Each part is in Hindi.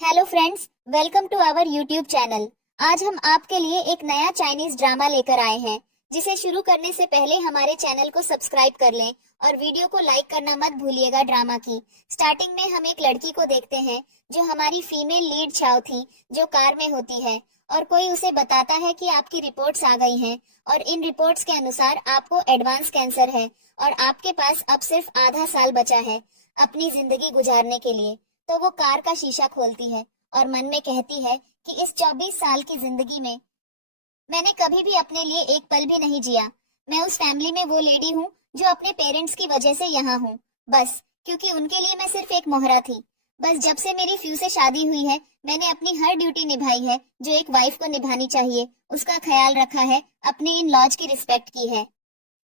Hello friends, welcome to our YouTube channel. आज हम आपके लिए एक नया चाइनीज ड्रामा लेकर आए हैं, जिसे शुरू करने से पहले हमारे चैनल को सब्सक्राइब कर लें और वीडियो को लाइक करना मत भूलिएगा। ड्रामा की स्टार्टिंग में हम एक लड़की को देखते हैं जो हमारी फीमेल लीड चाओ थी, जो कार में होती है और कोई उसे बताता है कि आपकी रिपोर्ट्स आ गई हैं और इन रिपोर्ट्स के अनुसार आपको एडवांस कैंसर है और आपके पास अब सिर्फ आधा साल बचा है अपनी जिंदगी गुजारने के लिए। तो वो कार का शीशा खोलती है और मन में कहती है कि इस 24 साल की जिंदगी में मैंने कभी भी अपने लिए एक पल भी नहीं जिया। मैं उस फैमिली में वो लेडी हूँ जो अपने पेरेंट्स की वजह से यहाँ हूँ, बस क्योंकि उनके लिए मैं सिर्फ एक मोहरा थी। बस जब से मेरी फ्यू से शादी हुई है मैंने अपनी हर ड्यूटी निभाई है जो एक वाइफ को निभानी चाहिए, उसका ख्याल रखा है, अपने इन लॉज की रिस्पेक्ट की है।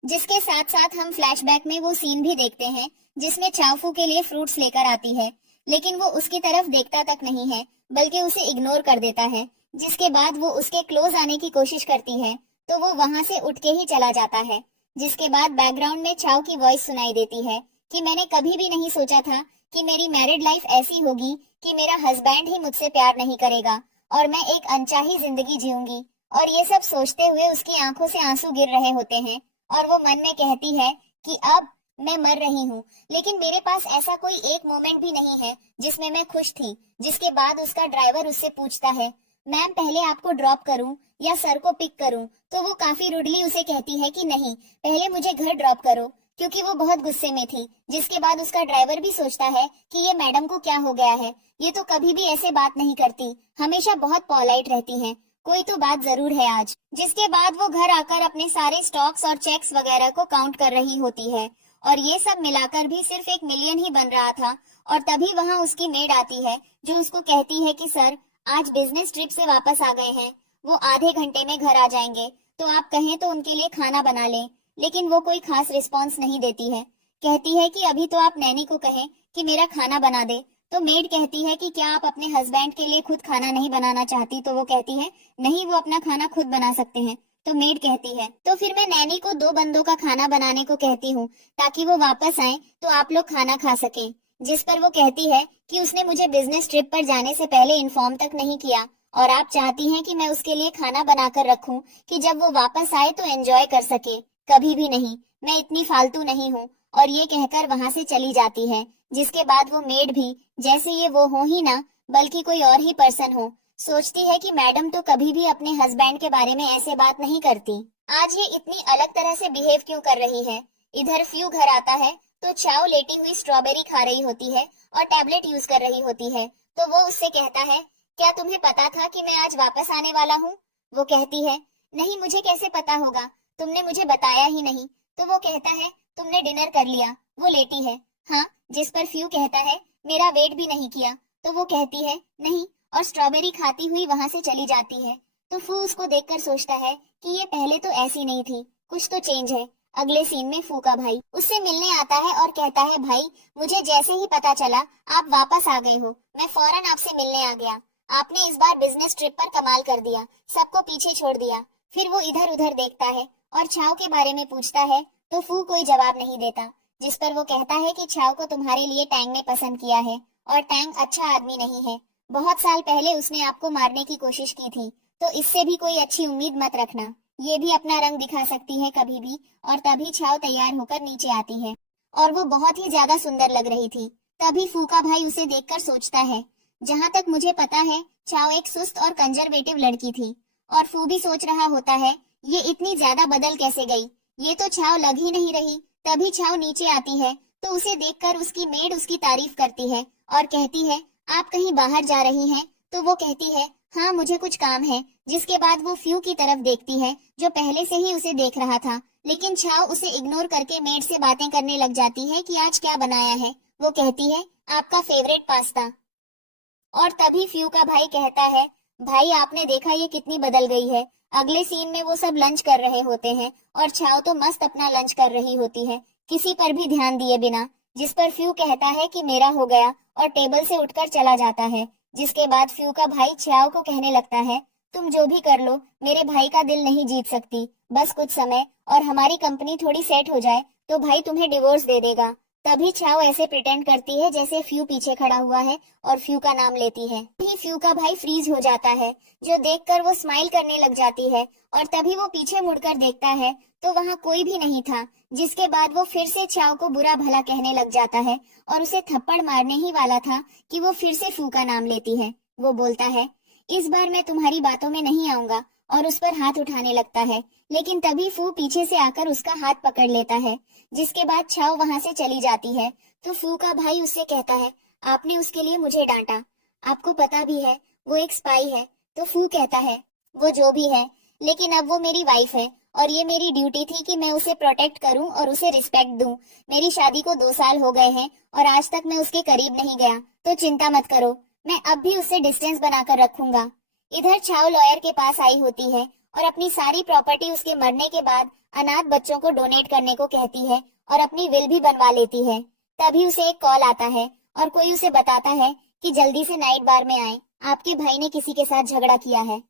जिसके साथ साथ हम फ्लैशबैक में वो सीन भी देखते हैं जिसमें चाओफू के लिए फ्रूट्स लेकर आती है, लेकिन वो उसकी तरफ देखता तक नहीं है बल्कि उसे इग्नोर कर देता है। जिसके बाद वो उसके क्लोज आने की कोशिश करती है तो वो वहां से उठ के ही चला जाता है। जिसके बाद बैकग्राउंड में चाओ की वॉइस सुनाई देती है कि मैंने कभी भी नहीं सोचा था कि मेरी मैरिड लाइफ ऐसी होगी कि मेरा हस्बैंड ही मुझसे प्यार नहीं करेगा और मैं एक अनचाही जिंदगी जीऊंगी। और ये सब सोचते हुए उसकी आंखों से आंसू गिर रहे होते हैं और वो मन में कहती है कि अब मैं मर रही हूँ, लेकिन मेरे पास ऐसा कोई एक मोमेंट भी नहीं है जिसमें मैं खुश थी। जिसके बाद उसका ड्राइवर उससे पूछता है, मैम पहले आपको ड्रॉप करूं या सर को पिक करूं? तो वो काफी रुडली उसे कहती है कि नहीं, पहले मुझे घर ड्रॉप करो, क्योंकि वो बहुत गुस्से में थी। जिसके बाद उसका ड्राइवर भी सोचता है कि ये मैडम को क्या हो गया है, ये तो कभी भी ऐसे बात नहीं करती, हमेशा बहुत पॉलाइट रहती है, कोई तो बात जरूर है आज। जिसके बाद वो घर आकर अपने सारे स्टॉक्स और चेक्स वगैरह को काउंट कर रही होती है और ये सब मिलाकर भी सिर्फ 1 मिलियन ही बन रहा था। और तभी वहां उसकी मेड आती है जो उसको कहती है कि सर आज बिजनेस ट्रिप से वापस आ गए हैं, वो आधे घंटे में घर आ जाएंगे, तो आप कहें तो उनके लिए खाना बना लें। लेकिन वो कोई खास रिस्पॉन्स नहीं देती है, कहती है कि अभी तो आप नैनी को कहें कि मेरा खाना बना दे। तो मेड कहती है कि क्या आप अपने हस्बैंड के लिए खुद खाना नहीं बनाना चाहती? तो वो कहती है नहीं, वो अपना खाना खुद बना सकते हैं। तो मेड कहती है तो फिर मैं नैनी को 2 बंदों का खाना बनाने को कहती हूँ ताकि वो वापस आए तो आप लोग खाना खा सकें। जिस पर वो कहती है कि उसने मुझे बिजनेस ट्रिप पर जाने से पहले इन्फॉर्म तक नहीं किया और आप चाहती हैं कि मैं उसके लिए खाना बनाकर रखूं कि जब वो वापस आए तो एंजॉय कर सके। कभी भी नहीं, मैं इतनी फालतू नहीं हूँ। और ये कहकर वहां से चली जाती है। जिसके बाद वो मेड भी जैसे ये वो हो ही ना बल्कि कोई और ही पर्सन हो, सोचती है कि मैडम तो कभी भी अपने हस्बैंड के बारे में ऐसे बात नहीं करती, आज ये इतनी अलग तरह से बिहेव क्यों कर रही है। इधर फ्यू घर आता है तो चाओ लेटी हुई स्ट्रॉबेरी खा रही होती है और टैबलेट यूज कर रही होती है। तो वो उससे कहता है क्या तुम्हें पता था कि मैं आज वापस आने वाला हूँ? वो कहती है नहीं, मुझे कैसे पता होगा, तुमने मुझे बताया ही नहीं। तो वो कहता है तुमने डिनर कर लिया? वो लेटी है हाँ। जिस पर फ्यू कहता है मेरा वेट भी नहीं किया। तो वो कहती है नहीं और स्ट्रॉबेरी खाती हुई वहां से चली जाती है। तो फू उसको देखकर सोचता है कि ये पहले तो ऐसी नहीं थी, कुछ तो चेंज है। अगले सीन में फू का भाई उससे मिलने आता है और कहता है भाई मुझे जैसे ही पता चला आप वापस आ गए हो, मैं फौरन आपसे मिलने आ गया। आपने इस बार बिजनेस ट्रिप पर कमाल कर दिया, सबको पीछे छोड़ दिया। फिर वो इधर उधर देखता है और छाव के बारे में पूछता है तो फू कोई जवाब नहीं देता। जिस पर वो कहता है कि छाव को तुम्हारे लिए टैंग ने पसंद किया है और टैंग अच्छा आदमी नहीं है, बहुत साल पहले उसने आपको मारने की कोशिश की थी, तो इससे भी कोई अच्छी उम्मीद मत रखना, ये भी अपना रंग दिखा सकती है कभी भी। और तभी छाव तैयार होकर नीचे आती है और वो बहुत ही ज्यादा सुंदर लग रही थी। तभी फूका भाई उसे देखकर सोचता है जहाँ तक मुझे पता है छाव एक सुस्त और कंजर्वेटिव लड़की थी। और फू भी सोच रहा होता है ये इतनी ज्यादा बदल कैसे गई, ये तो छाव लग ही नहीं रही। तभी छाव नीचे आती है तो उसे देखकर उसकी मेड उसकी तारीफ करती है और कहती है आप कहीं बाहर जा रही हैं? तो वो कहती है हाँ मुझे कुछ काम है। जिसके बाद वो फ्यू की तरफ देखती है जो पहले से ही उसे देख रहा था, लेकिन छाव उसे इग्नोर करके मेड से बातें करने लग जाती है कि आज क्या बनाया है। वो कहती है आपका फेवरेट पास्ता। और तभी फ्यू का भाई कहता है भाई आपने देखा ये कितनी बदल गई है। अगले सीन में वो सब लंच कर रहे होते हैं और छाव तो मस्त अपना लंच कर रही होती है, किसी पर भी ध्यान दिए बिना। जिस पर फ्यू कहता है कि मेरा हो गया और टेबल से उठकर चला जाता है। जिसके बाद फ्यू का भाई छाव को कहने लगता है तुम जो भी कर लो मेरे भाई का दिल नहीं जीत सकती, बस कुछ समय और हमारी कंपनी थोड़ी सेट हो जाए तो भाई तुम्हें डिवोर्स दे देगा। तभी छाव ऐसे प्रिटेंड करती है जैसे फ्यू पीछे खड़ा हुआ है और फ्यू का नाम लेती है। ही फ्यू का भाई फ्रीज हो जाता है, जो देखकर वो स्माइल करने लग जाती है और तभी वो पीछे मुड़कर देखता है तो वहाँ कोई भी नहीं था। जिसके बाद वो फिर से छाव को बुरा भला कहने लग जाता है और उसे थप्पड़ मारने ही वाला था कि वो फिर से फ्यू का नाम लेती है। वो बोलता है, इस बार मैं तुम्हारी बातों में नहीं आऊंगा, और उस पर हाथ उठाने लगता है। लेकिन तभी फू पीछे से आकर उसका हाथ पकड़ लेता है। जिसके बाद छाव वहां से चली जाती है तो फू का भाई उससे कहता है, आपने उसके लिए मुझे डांटा, आपको पता भी है वो एक स्पाई है। तो फू कहता है, वो जो भी है, लेकिन अब वो मेरी वाइफ है और ये मेरी ड्यूटी थी कि मैं उसे प्रोटेक्ट करूं और उसे रिस्पेक्ट दूं। मेरी शादी को 2 साल हो गए हैं और आज तक मैं उसके करीब नहीं गया, तो चिंता मत करो, मैं अब भी उससे डिस्टेंस बनाकर रखूंगा। इधर छाव लॉयर के पास आई होती है और अपनी सारी प्रॉपर्टी उसके मरने के बाद अनाथ बच्चों को डोनेट करने को कहती है और अपनी विल भी बनवा लेती है। तभी उसे एक कॉल आता है और कोई उसे बताता है कि जल्दी से नाइट बार में आए, आपके भाई ने किसी के साथ झगड़ा किया है।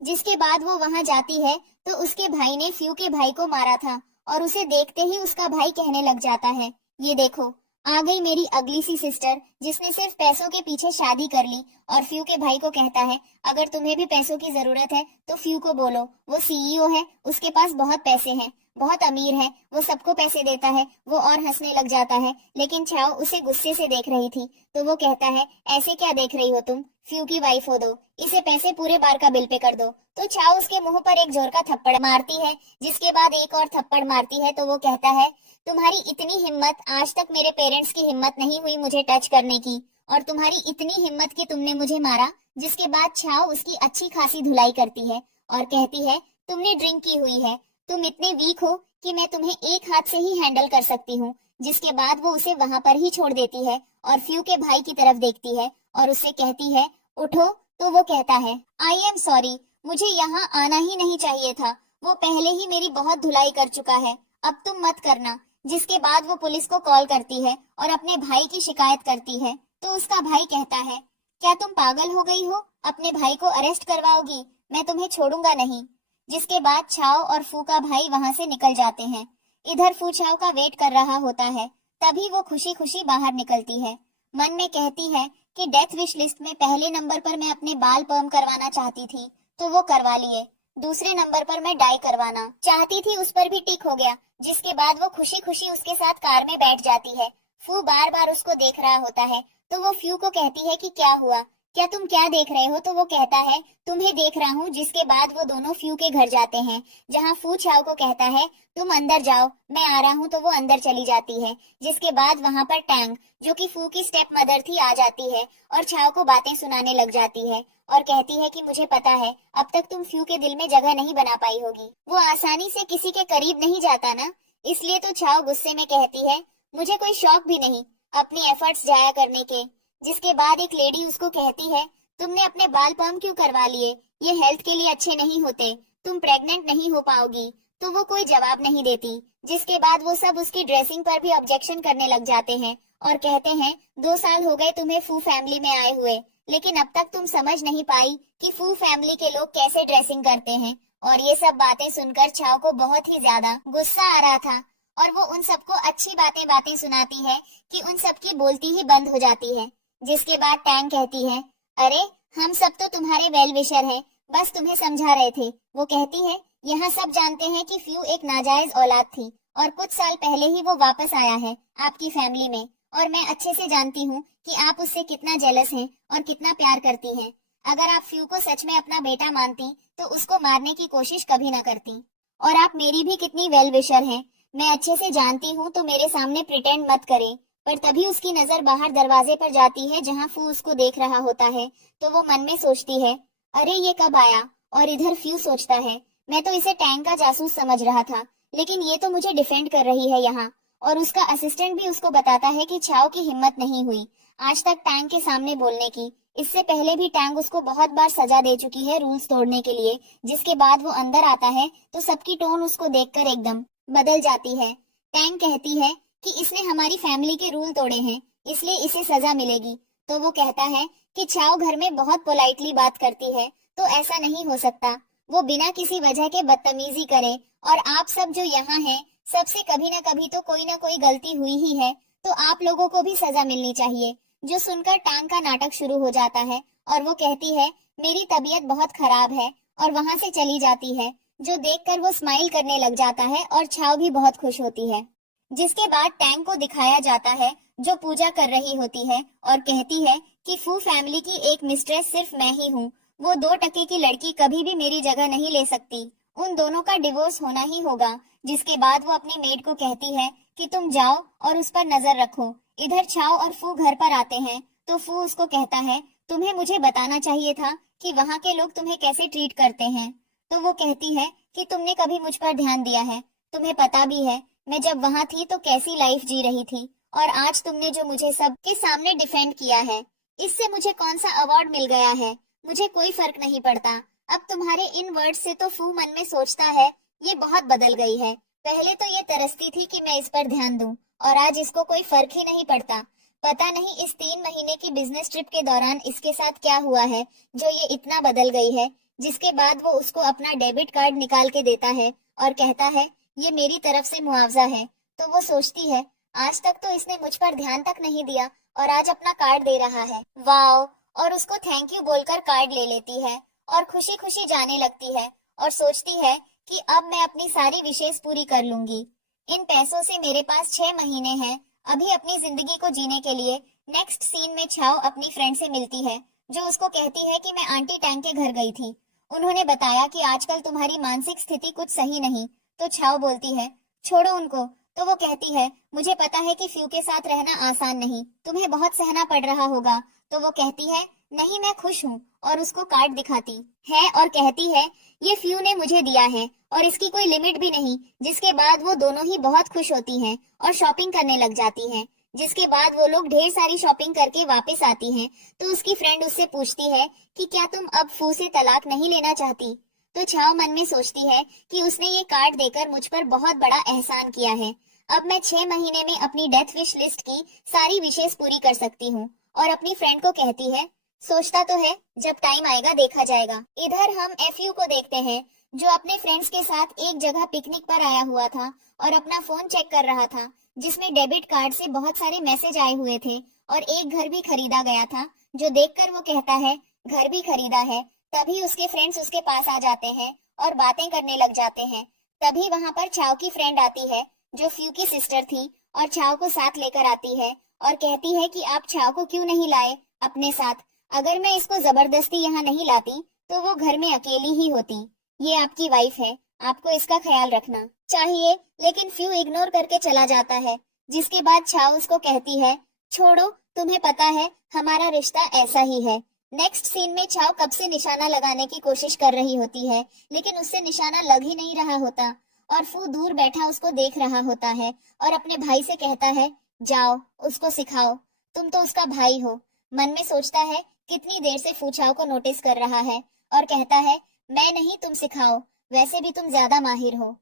जिसके बाद वो वहां जाती है तो उसके भाई ने फ्यू के भाई को मारा था और उसे देखते ही उसका भाई कहने लग जाता है, ये देखो आ गई मेरी अगली सी सिस्टर जिसने सिर्फ पैसों के पीछे शादी कर ली। और फ्यू के भाई को कहता है, अगर तुम्हें भी पैसों की जरूरत है तो फ्यू को बोलो, वो सीईओ है, उसके पास बहुत पैसे हैं, बहुत अमीर है, वो सबको पैसे देता है। वो और हंसने लग जाता है, लेकिन छाव उसे गुस्से से देख रही थी तो वो कहता है, ऐसे क्या देख रही हो तुम, फ्यू की वाइफ हो, दो इसे पैसे, पूरे बार का बिल पे कर दो। तो छाव उसके मुंह पर एक जोर का थप्पड़ मारती है, जिसके बाद एक और थप्पड़ मारती है तो वो कहता है, तुम्हारी इतनी हिम्मत, आज तक मेरे पेरेंट्स की हिम्मत नहीं हुई मुझे टच करने की, और तुम्हारी इतनी हिम्मत कि तुमने मुझे मारा। जिसके बाद छाव उसकी अच्छी खासी धुलाई करती है और कहती है, तुमने ड्रिंक की हुई है, तुम इतने वीक हो कि मैं तुम्हें एक हाथ से ही हैंडल कर सकती हूँ। जिसके बाद वो उसे वहां पर ही छोड़ देती है और फ्यू के भाई की तरफ देखती है और उससे कहती है, उठो। तो वो कहता है, आई एम सॉरी, मुझे यहाँ आना ही नहीं चाहिए था, वो पहले ही मेरी बहुत धुलाई कर चुका है, अब तुम मत करना। जिसके बाद वो पुलिस को कॉल करती है और अपने भाई की शिकायत करती है। तो उसका भाई कहता है, क्या तुम पागल हो गई हो, अपने भाई को अरेस्ट करवाओगी, मैं तुम्हें छोड़ूंगा नहीं। जिसके बाद छाव और फू का भाई वहां से निकल जाते हैं। इधर फू छाव का वेट कर रहा होता है, तभी वो खुशी खुशी बाहर निकलती है। मन में कहती है कि डेथ विश लिस्ट में पहले नंबर पर मैं अपने बाल पर्म करवाना चाहती थी तो वो करवा लिए, दूसरे नंबर पर मैं डाई करवाना चाहती थी, उस पर भी टिक हो गया। जिसके बाद वो खुशी खुशी उसके साथ कार में बैठ जाती है। फू बार बार उसको देख रहा होता है तो वो फ्यू को कहती है कि क्या हुआ, क्या तुम क्या देख रहे हो। तो वो कहता है, तुम्हें देख रहा हूँ। जिसके बाद वो दोनों फ्यू के घर जाते हैं, जहाँ फू छाव को कहता है, तुम अंदर जाओ, मैं आ रहा हूँ। तो वो अंदर चली जाती है। जिसके बाद वहाँ पर टैंग, जो कि फू की स्टेप मदर थी, आ जाती है और छाव को बातें सुनाने लग जाती है और कहती है कि मुझे पता है अब तक तुम फ्यू के दिल में जगह नहीं बना पाई होगी, वो आसानी से किसी के करीब नहीं जाता ना, इसलिए। तो छाव गुस्से में कहती है, मुझे कोई शौक भी नहीं अपनी एफर्ट्स जाया करने के। जिसके बाद एक लेडी उसको कहती है, तुमने अपने बाल पर्म क्यों करवा लिए, ये हेल्थ के लिए अच्छे नहीं होते, तुम प्रेग्नेंट नहीं हो पाओगी। तो वो कोई जवाब नहीं देती। जिसके बाद वो सब उसकी ड्रेसिंग पर भी ऑब्जेक्शन करने लग जाते हैं और कहते हैं, 2 साल हो गए तुम्हें फू फैमिली में आए हुए, लेकिन अब तक तुम समझ नहीं पाई कि फू फैमिली के लोग कैसे ड्रेसिंग करते हैं। और ये सब बातें सुनकर छाव को बहुत ही ज्यादा गुस्सा आ रहा था और वो उन सबको अच्छी बातें सुनाती है कि उन सबकी बोलती ही बंद हो जाती है। जिसके बाद टैंग कहती है, अरे हम सब तो तुम्हारे वेल विशर हैं, बस तुम्हें समझा रहे थे। वो कहती है, यहाँ सब जानते हैं कि फ्यू एक नाजायज औलाद थी और कुछ साल पहले ही वो वापस आया है आपकी फैमिली में, और मैं अच्छे से जानती हूँ कि आप उससे कितना जेलस हैं और कितना प्यार करती हैं। अगर आप फ्यू को सच में अपना बेटा मानती तो उसको मारने की कोशिश कभी ना करती, और आप मेरी भी कितनी वेल विशर हैं, मैं अच्छे से जानती हूँ, तो मेरे सामने प्रिटेंड मत करें। पर तभी उसकी नजर बाहर दरवाजे पर जाती है जहाँ फू उसको देख रहा होता है। तो वो मन में सोचती है, अरे ये कब आया। और इधर फ्यू सोचता है, मैं तो इसे टैंक का जासूस समझ रहा था, लेकिन ये तो मुझे डिफेंड कर रही है यहाँ। और उसका असिस्टेंट भी उसको बताता है कि छाव की हिम्मत नहीं हुई आज तक टैंक के सामने बोलने की। इससे पहले भी टैंक उसको बहुत बार सजा दे चुकी है रूल्स तोड़ने के लिए। जिसके बाद वो अंदर आता है तो सबकी टोन उसको देखकर एकदम बदल जाती है। टैंक कहती है कि इसने हमारी फैमिली के रूल तोड़े हैं, इसलिए इसे सजा मिलेगी। तो वो कहता है कि छाव घर में बहुत पोलाइटली बात करती है, तो ऐसा नहीं हो सकता, वो बिना किसी वजह के बदतमीजी करे, और आप सब जो यहाँ हैं सबसे कभी ना कभी तो कोई ना कोई गलती हुई ही है, तो आप लोगों को भी सजा मिलनी चाहिए। जो सुनकर टांग का नाटक शुरू हो जाता है और वो कहती है मेरी तबीयत बहुत खराब है और वहां से चली जाती है, जो देखकर वो स्माइल करने लग जाता है और छाव भी बहुत खुश होती है। जिसके बाद टैंग को दिखाया जाता है जो पूजा कर रही होती है और कहती है कि फू फैमिली की एक मिस्ट्रेस सिर्फ मैं ही हूँ, वो 2 टके की लड़की कभी भी मेरी जगह नहीं ले सकती, उन दोनों का डिवोर्स होना ही होगा। जिसके बाद वो अपनी मेड को कहती है कि तुम जाओ और उस पर नजर रखो। इधर छाव और फू घर पर आते हैं तो फू उसको कहता है तुम्हें मुझे बताना चाहिए था कि वहाँ के लोग तुम्हें कैसे ट्रीट करते हैं। तो वो कहती है कि तुमने कभी मुझ पर ध्यान दिया है, तुम्हें पता भी है मैं जब वहाँ थी तो कैसी लाइफ जी रही थी, और आज तुमने जो मुझे सबके सामने डिफेंड किया है, इससे मुझे कौन सा अवार्ड मिल गया है, मुझे कोई फर्क नहीं पड़ता। अब तुम्हारे इन वर्ड से तो फू मन में सोचता है ये बहुत बदल गई है। पहले तो ये तरसती थी कि मैं इस पर ध्यान दूं और आज इसको कोई फर्क ही नहीं पड़ता। पता नहीं इस 3 महीने की बिजनेस ट्रिप के दौरान इसके साथ क्या हुआ है जो ये इतना बदल गई है। जिसके बाद वो उसको अपना डेबिट कार्ड निकाल के देता है और कहता है ये मेरी तरफ से मुआवजा है। तो वो सोचती है आज तक तो इसने मुझ पर ध्यान तक नहीं दिया और आज अपना कार्ड दे रहा है, वाओ। और उसको थैंक यू बोलकर कार्ड ले लेती है और खुशी खुशी जाने लगती है और सोचती है कि अब मैं अपनी सारी विशेष पूरी कर लूंगी। इन पैसों से मेरे पास 6 महीने हैं अभी अपनी जिंदगी को जीने के लिए। नेक्स्ट सीन में छाव अपनी फ्रेंड से मिलती है जो उसको कहती है कि मैं आंटी टैंग के घर गई थी, उन्होंने बताया कि आजकल तुम्हारी मानसिक स्थिति कुछ सही नहीं। तो छाव बोलती है छोड़ो उनको। तो वो कहती है मुझे पता है कि फ्यू के साथ रहना आसान नहीं, तुम्हें बहुत सहना पड़ रहा होगा। तो वो कहती है नहीं मैं खुश हूँ और उसको कार्ड दिखाती है और कहती है ये फ्यू ने मुझे दिया है और इसकी कोई लिमिट भी नहीं। जिसके बाद वो दोनों ही बहुत खुश होती हैं और शॉपिंग करने लग जाती हैं। जिसके बाद वो लोग ढेर सारी शॉपिंग करके वापस आती हैं तो उसकी फ्रेंड उससे पूछती है कि क्या तुम अब फू से तलाक नहीं लेना चाहती। तो छाव मन में सोचती है कि उसने ये कार्ड देकर मुझ पर बहुत बड़ा एहसान किया है, अब मैं 6 महीने में अपनी डेथ विश लिस्ट की सारी विशेष पूरी कर सकती हूँ। और अपनी फ्रेंड को कहती है सोचता तो है जब टाइम आएगा देखा जाएगा। इधर हम एफयू को देखते हैं जो अपने फ्रेंड्स के साथ एक जगह पिकनिक पर आया हुआ था और अपना फोन चेक कर रहा था जिसमें डेबिट कार्ड से बहुत सारे मैसेज आए हुए थे और एक घर भी खरीदा गया था। जो देखकर वो कहता है घर भी खरीदा है। तभी उसके फ्रेंड्स उसके पास आ जाते हैं और बातें करने लग जाते हैं। तभी वहां पर छाव की फ्रेंड आती है जो फ्यू की सिस्टर थी और छाव को साथ लेकर आती है और कहती है कि आप छाव को क्यों नहीं लाए अपने साथ, अगर मैं इसको जबरदस्ती यहाँ नहीं लाती तो वो घर में अकेली ही होती। ये आपकी वाइफ है, आपको इसका ख्याल रखना चाहिए। लेकिन फ्यू इग्नोर करके चला जाता है। जिसके बाद छाव उसको कहती है छोड़ो, तुम्हें पता है हमारा रिश्ता ऐसा ही है। नेक्स्ट सीन में छाव कब से निशाना लगाने की कोशिश कर रही होती है लेकिन उससे निशाना लग ही नहीं रहा होता और फू दूर बैठा उसको देख रहा होता है और अपने भाई से कहता है जाओ उसको सिखाओ, तुम तो उसका भाई हो। मन में सोचता है कितनी देर से फू छाव को नोटिस कर रहा है और कहता है मैं नहीं तुम सिखाओ, वैसे भी तुम ज्यादा माहिर हो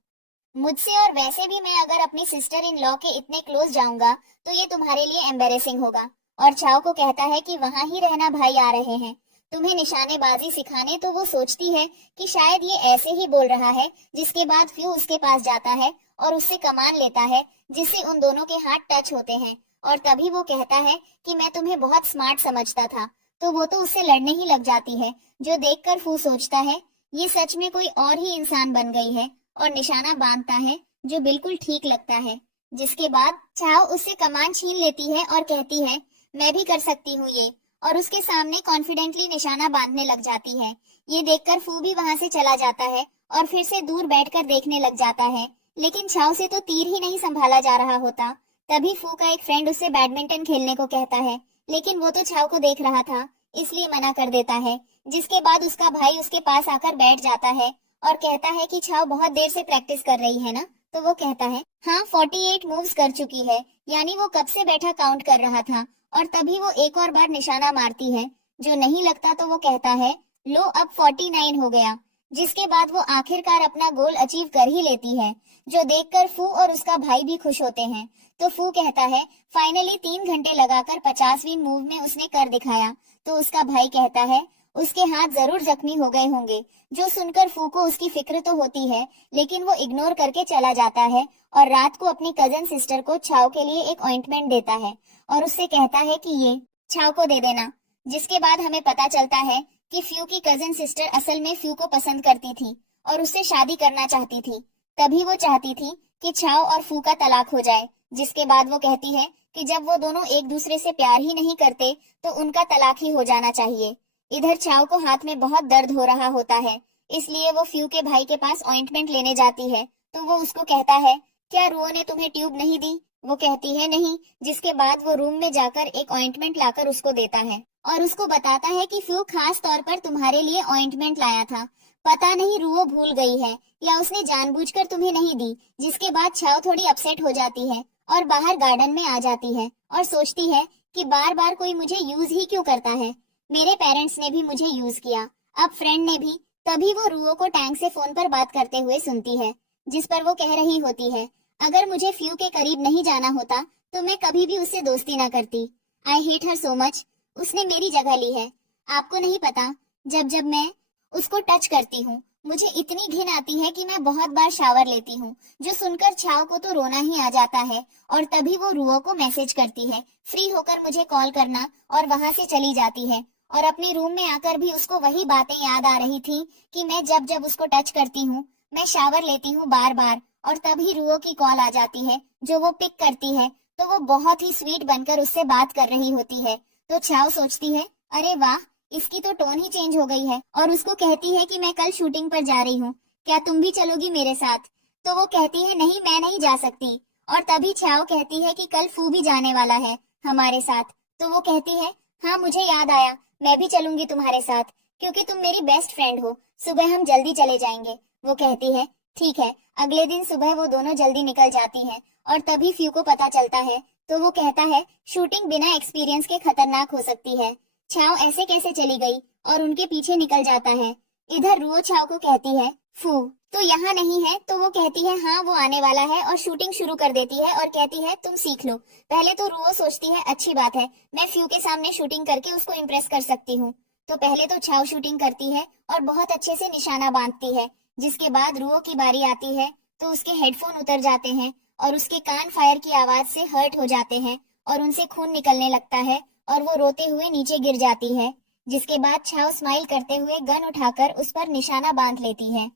मुझसे, और वैसे भी मैं अगर अपनी सिस्टर इन लॉ के इतने क्लोज जाऊंगा तो ये तुम्हारे लिए एम्बेरेसिंग होगा। और छाव को कहता है कि वहां ही रहना, भाई आ रहे हैं तुम्हें निशानेबाजी सिखाने। तो वो सोचती है कि शायद ये ऐसे ही बोल रहा है। जिसके बाद फ्यू उसके पास जाता है और उससे कमान लेता है जिससे उन दोनों के हाथ टच होते हैं और तभी वो कहता है कि मैं तुम्हें बहुत स्मार्ट समझता था। तो वो तो उससे लड़ने ही लग जाती है। जो देखकर फू सोचता है ये सच में कोई और ही इंसान बन गई है और निशाना बांधता है जो बिल्कुल ठीक लगता है। जिसके बाद छाव उससे कमान छीन लेती है और कहती है मैं भी कर सकती हूँ ये, और उसके सामने कॉन्फिडेंटली निशाना बांधने लग जाती है। ये देखकर फू भी वहां से चला जाता है और फिर से दूर बैठकर देखने लग जाता है। लेकिन छाव से तो तीर ही नहीं संभाला जा रहा होता। तभी फू का एक फ्रेंड उससे बैडमिंटन खेलने को कहता है लेकिन वो तो छाव को देख रहा था इसलिए मना कर देता है। जिसके बाद उसका भाई उसके पास आकर बैठ जाता है और कहता है कि छाव बहुत देर से प्रैक्टिस कर रही है ना। तो वो कहता है हाँ 48 मूव्स कर चुकी है, यानी वो कब से बैठा काउंट कर रहा था। और तभी वो एक और बार निशाना मारती है जो नहीं लगता तो वो कहता है लो अब 49 हो गया। जिसके बाद वो आखिरकार अपना गोल अचीव कर ही लेती है जो देखकर फू और उसका भाई भी खुश होते हैं। तो फू कहता है फाइनली 3 घंटे लगाकर 50वीं मूव में उसने कर दिखाया। तो उसका भाई कहता है उसके हाथ जरूर जख्मी हो गए होंगे। जो सुनकर फू को उसकी फिक्र तो होती है, लेकिन वो इग्नोर करके चला जाता है और रात को अपनी कजन सिस्टर को छाव के लिए एक ऑइंटमेंट देता है और उससे कहता है कि ये छाव को दे देना। जिसके बाद हमें पता चलता है कि फ्यू की कजन सिस्टर असल में फ्यू को पसंद करती थी और उससे शादी करना चाहती थी। तभी वो चाहती थी कि छाव और फू का तलाक हो जाए। जिसके बाद वो कहती है कि जब वो दोनों एक दूसरे से प्यार ही नहीं करते तो उनका तलाक ही हो जाना चाहिए। इधर छाव को हाथ में बहुत दर्द हो रहा होता है, इसलिए वो फ्यू के भाई के पास ऑइंटमेंट लेने जाती है। तो वो उसको कहता है, क्या रुओ ने तुम्हें ट्यूब नहीं दी? वो कहती है नहीं। जिसके बाद वो रूम में जाकर एक ऑइंटमेंट लाकर उसको देता है और उसको बताता है कि फ्यू खास तौर पर तुम्हारे लिए ऑइंटमेंट लाया था। पता नहीं रुओ भूल गई है या उसने जानबूझकर तुम्हें नहीं दी। जिसके बाद छाव थोड़ी अपसेट हो जाती है और बाहर गार्डन में आ जाती है और सोचती है कि बार बार कोई मुझे यूज ही क्यों करता है। मेरे पेरेंट्स ने भी मुझे यूज किया, अब फ्रेंड ने भी। तभी वो रुओ को टैंक से फोन पर बात करते हुए सुनती है, जिस पर वो कह रही होती है, अगर मुझे फ्यू के करीब नहीं जाना होता तो मैं कभी भी उससे दोस्ती ना करती। I hate her so much. उसने मेरी जगह ली है। आपको नहीं पता, जब जब मैं उसको टच करती हूँ मुझे इतनी घिन आती है कि मैं बहुत बार शावर लेती हूँ। जो सुनकर छाव को तो रोना ही आ जाता है और तभी वो रुओ को मैसेज करती है फ्री होकर मुझे कॉल करना, और वहां से चली जाती है। और अपने रूम में आकर भी उसको वही बातें याद आ रही थी कि मैं जब जब उसको टच करती हूँ मैं शावर लेती हूँ बार बार। और तभी रुओ की कॉल आ जाती है जो वो पिक करती है, तो वो बहुत ही स्वीट बनकर उससे बात कर रही होती है। तो छाव सोचती है, अरे वाह, इसकी तो टोन ही चेंज हो गई है, और उसको कहती है कि मैं कल शूटिंग पर जा रही हूँ, क्या तुम भी चलोगी मेरे साथ? तो वो कहती है नहीं, मैं नहीं जा सकती। और तभी छाव कहती है कि कल फू भी जाने वाला है हमारे साथ। तो वो कहती है हाँ मुझे याद आया, मैं भी चलूंगी तुम्हारे साथ, क्योंकि तुम मेरी बेस्ट फ्रेंड हो। सुबह हम जल्दी चले जाएंगे। वो कहती है ठीक है। अगले दिन सुबह वो दोनों जल्दी निकल जाती हैं और तभी फ्यू को पता चलता है। तो वो कहता है शूटिंग बिना एक्सपीरियंस के खतरनाक हो सकती है। छाव ऐसे कैसे चली गई और उनके पीछे निकल जाता है। इधर रुओ छाव को कहती है फू तो यहाँ नहीं है? तो वो कहती है हाँ वो आने वाला है, और शूटिंग शुरू कर देती है और कहती है तुम सीख लो। पहले तो रुओ सोचती है अच्छी बात है, मैं फ्यू के सामने शूटिंग करके उसको इम्प्रेस कर सकती हूँ। तो पहले तो छाव शूटिंग करती है और बहुत अच्छे से निशाना बांधती है। जिसके बाद रुओ की बारी आती है तो उसके हेडफोन उतर जाते हैं और उसके कान फायर की आवाज से हर्ट हो जाते हैं और उनसे खून निकलने लगता है और वो रोते हुए नीचे गिर जाती है। जिसके बाद छाव स्माइल करते हुए गन उठाकर उस पर निशाना बांध लेती है।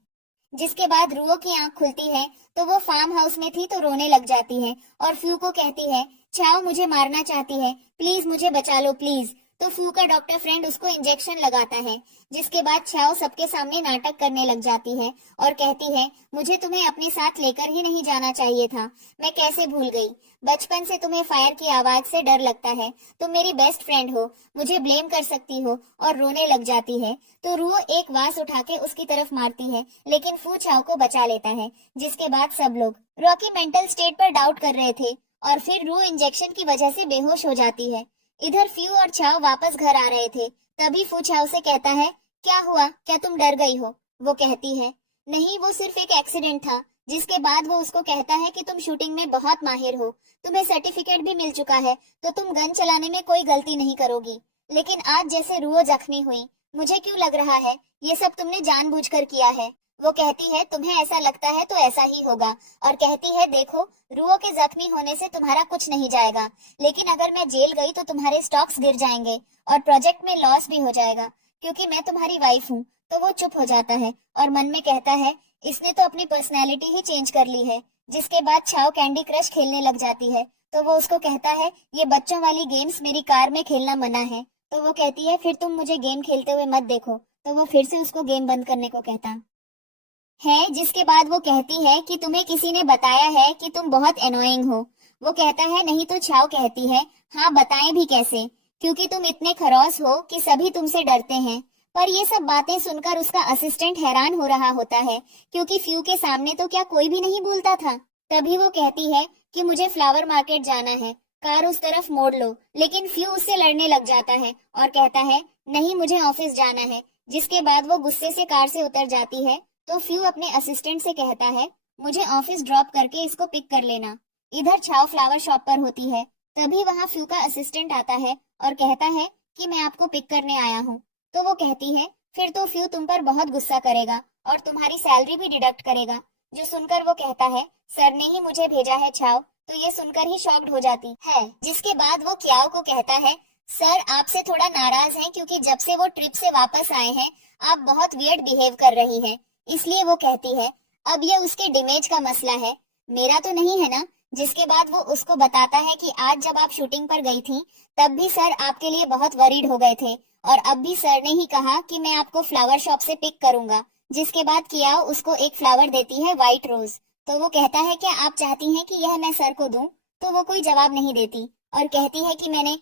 जिसके बाद रुओ की आंख खुलती है तो वो फार्म हाउस में थी तो रोने लग जाती है और फ्यू को कहती है छाव मुझे मारना चाहती है, प्लीज मुझे बचा लो प्लीज। तो फ्यू का डॉक्टर फ्रेंड उसको इंजेक्शन लगाता है। जिसके बाद छाव सबके सामने नाटक करने लग जाती है और कहती है मुझे तुम्हें अपने साथ लेकर ही नहीं जाना चाहिए था, मैं कैसे भूल गई। बचपन से तुम्हें फायर की आवाज से डर लगता है, तुम मेरी बेस्ट फ्रेंड हो, मुझे ब्लेम कर सकती हो, और रोने लग जाती है। तो रुओ एक वास उठा के उसकी तरफ मारती है, लेकिन फू छाव को बचा लेता है। जिसके बाद सब लोग रॉकी मेंटल स्टेट पर डाउट कर रहे थे और फिर रू इंजेक्शन की वजह से बेहोश हो जाती है। इधर फ्यू और छाव वापस घर आ रहे थे, तभी फू छाव से कहता है क्या हुआ, क्या तुम डर गई हो? वो कहती है नहीं, वो सिर्फ एक एक्सीडेंट था। जिसके बाद वो उसको कहता है कि तुम शूटिंग में बहुत माहिर हो, तुम्हें सर्टिफिकेट भी मिल चुका है, तो तुम गन चलाने में कोई गलती नहीं करोगी। लेकिन आज जैसे रुओ जख्मी हुई, मुझे क्यों लग रहा है ये सब तुमने जानबूझकर किया है। वो कहती है तुम्हें ऐसा लगता है तो ऐसा ही होगा, और कहती है देखो रुओ के जख्मी होने से तुम्हारा कुछ नहीं जाएगा, लेकिन अगर मैं जेल गई तो तुम्हारे स्टॉक्स गिर जाएंगे और प्रोजेक्ट में लॉस भी हो जाएगा, क्योंकि मैं तुम्हारी वाइफ हूँ। तो वो चुप हो जाता है और मन में कहता है इसने तो अपनी पर्सनैलिटी ही चेंज कर ली है। जिसके बाद छाव कैंडी क्रश खेलने लग जाती है, तो वो उसको कहता है ये बच्चों वाली गेम्स मेरी कार में खेलना मना है। तो वो कहती है फिर तुम मुझे गेम खेलते हुए मत देखो। तो वो फिर से उसको गेम बंद करने को कहता है। जिसके बाद वो कहती है कि तुम्हें किसी ने बताया है कि तुम बहुत एनोइंग हो। वो कहता है नहीं, तो छाव कहती है हाँ बताएं भी कैसे, क्योंकि तुम इतने खरौस हो कि सभी तुमसे डरते हैं। पर ये सब बातें सुनकर उसका असिस्टेंट हैरान हो रहा होता है, क्योंकि फ्यू के सामने तो क्या कोई भी नहीं बोलता था। तभी वो कहती है कि मुझे फ्लावर मार्केट जाना है, कार उस तरफ मोड़ लो। लेकिन फ्यू उससे लड़ने लग जाता है और कहता है नहीं, मुझे ऑफिस जाना है। जिसके बाद वो गुस्से से कार से उतर जाती है, तो फ्यू अपने असिस्टेंट से कहता है मुझे ऑफिस ड्रॉप करके इसको पिक कर लेना। इधर छाव फ्लावर शॉप पर होती है, तभी वहाँ फ्यू का असिस्टेंट आता है और कहता है कि मैं आपको पिक करने आया हूँ। तो वो कहती है फिर तो फ्यू तुम पर बहुत गुस्सा करेगा और तुम्हारी सैलरी भी डिडक्ट करेगा। जो सुनकर वो कहता है सर ने ही मुझे भेजा है छाव। तो ये सुनकर ही शॉक्ड हो जाती है, जिसके बाद वो क्याओ को कहता है सर आपसे थोड़ा नाराज हैं क्योंकि जब से वो ट्रिप से वापस आए हैं आप बहुत वियर्ड बिहेव कर रही हैं। इसलिए वो कहती है अब ये उसके डिमेज का मसला है, मेरा तो नहीं है ना। जिसके बाद वो उसको बताता है कि आज जब आप शूटिंग पर गई थी तब भी सर आपके लिए बहुत वरीड हो गए थे और अब भी सर ने ही कहा कि मैं आपको फ्लावर शॉप से पिक करूंगा। जिसके बाद कियाओ उसको एक फ्लावर देती है, व्हाइट रोज। तो वो कहता है क्या आप चाहती हैं कि यह मैं सर को दूं? तो वो कोई जवाब नहीं देती और कहती है कि मैंने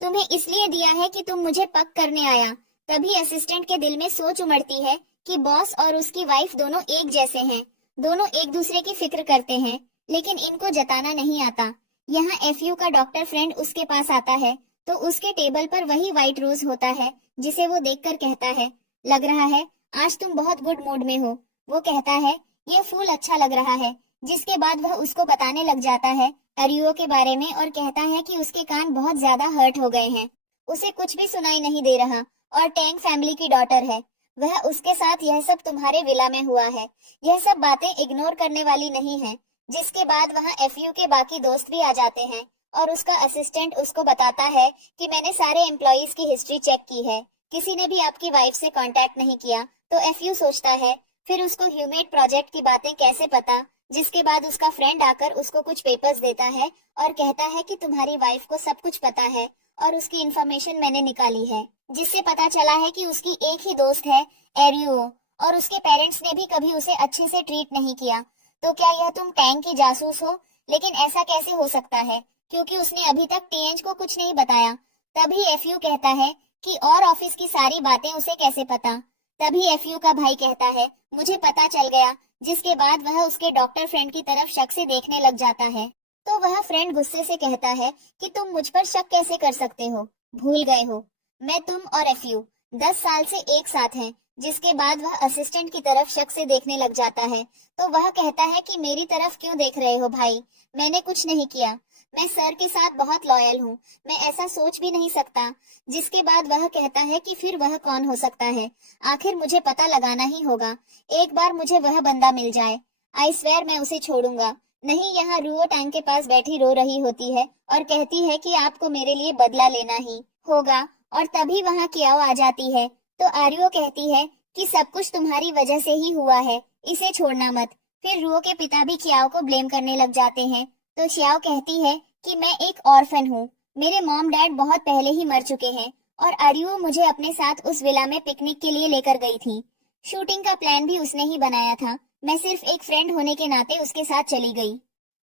तुम्हें इसलिए दिया है कि तुम मुझे पक करने आया। तभी असिस्टेंट के दिल में सोच उमड़ती है कि बॉस और उसकी वाइफ दोनों एक जैसे हैं, दोनों एक दूसरे की फिक्र करते हैं, लेकिन इनको जताना नहीं आता। यहाँ एफयू का डॉक्टर फ्रेंड उसके पास आता है तो उसके टेबल पर वही व्हाइट रोज होता है, जिसे वो देखकर कहता है लग रहा है आज तुम बहुत गुड मूड में हो। वो कहता है ये फूल अच्छा लग रहा है। जिसके बाद वह उसको बताने लग जाता है अरियो के बारे में और कहता है कि उसके कान बहुत ज्यादा हर्ट हो गए हैं, उसे कुछ भी सुनाई नहीं दे रहा और टैंग फैमिली की डॉटर है, वह उसके साथ यह सब तुम्हारे विला में हुआ है। यह सब बातें इग्नोर करने वाली नहीं है। जिसके बाद वहाँ एफयू के बाकी दोस्त भी आ जाते हैं और उसका असिस्टेंट उसको बताता है कि मैंने सारे एम्प्लॉइज की हिस्ट्री चेक की है, किसी ने भी आपकी वाइफ से कांटेक्ट नहीं किया। तो एफयू सोचता है फिर उसको ह्यूमेट प्रोजेक्ट की बातें कैसे पता। जिसके बाद उसका फ्रेंड आकर उसको कुछ पेपर्स देता है और कहता है कि तुम्हारी वाइफ को सब कुछ पता है और उसकी इन्फॉर्मेशन मैंने निकाली है, जिससे पता चला है कि उसकी एक ही दोस्त है एरियो और उसके पेरेंट्स ने भी कभी उसे अच्छे से ट्रीट नहीं किया। तो क्या यह तुम टैंक की जासूस हो? लेकिन ऐसा कैसे हो सकता है क्योंकि उसने अभी तक टीएच को कुछ नहीं बताया। तभी एफयू कहता है कि और ऑफिस की सारी बातें उसे कैसे पता। तभी एफयू का भाई कहता है मुझे पता चल गया। जिसके बाद वह उसके डॉक्टर फ्रेंड की तरफ शक से देखने लग जाता है। तो वह फ्रेंड गुस्से से कहता है कि तुम मुझ पर शक कैसे कर सकते हो, भूल गए हो मैं तुम और एफयू 10 साल से एक साथ हैं। जिसके बाद वह असिस्टेंट की तरफ शक से देखने लग जाता है। तो वह कहता है कि मेरी तरफ क्यों देख रहे हो भाई, मैंने कुछ नहीं किया, मैं सर के साथ बहुत लॉयल हूँ, मैं ऐसा सोच भी नहीं सकता। जिसके बाद वह कहता है कि फिर वह कौन हो सकता है, आखिर मुझे पता लगाना ही होगा। एक बार मुझे वह बंदा मिल जाए, आई स्वेयर मैं उसे छोड़ूंगा नहीं। यहाँ रुओ टैंक के पास बैठी रो रही होती है और कहती है कि आपको मेरे लिए बदला लेना ही होगा। और तभी वहाँ कियाओ आ जाती है। तो आर्यो कहती है कि सब कुछ तुम्हारी वजह से ही हुआ है, इसे छोड़ना मत। फिर रुओ के पिता भी कियाओ को ब्लेम करने लग जाते हैं। तो शियाओ कहती है कि मैं एक ऑर्फन हूँ, मेरे मॉम डैड बहुत पहले ही मर चुके हैं और आर्यो मुझे अपने साथ उस विला में पिकनिक के लिए लेकर गई थी। शूटिंग का प्लान भी उसने ही बनाया था, मैं सिर्फ एक फ्रेंड होने के नाते उसके साथ चली गई।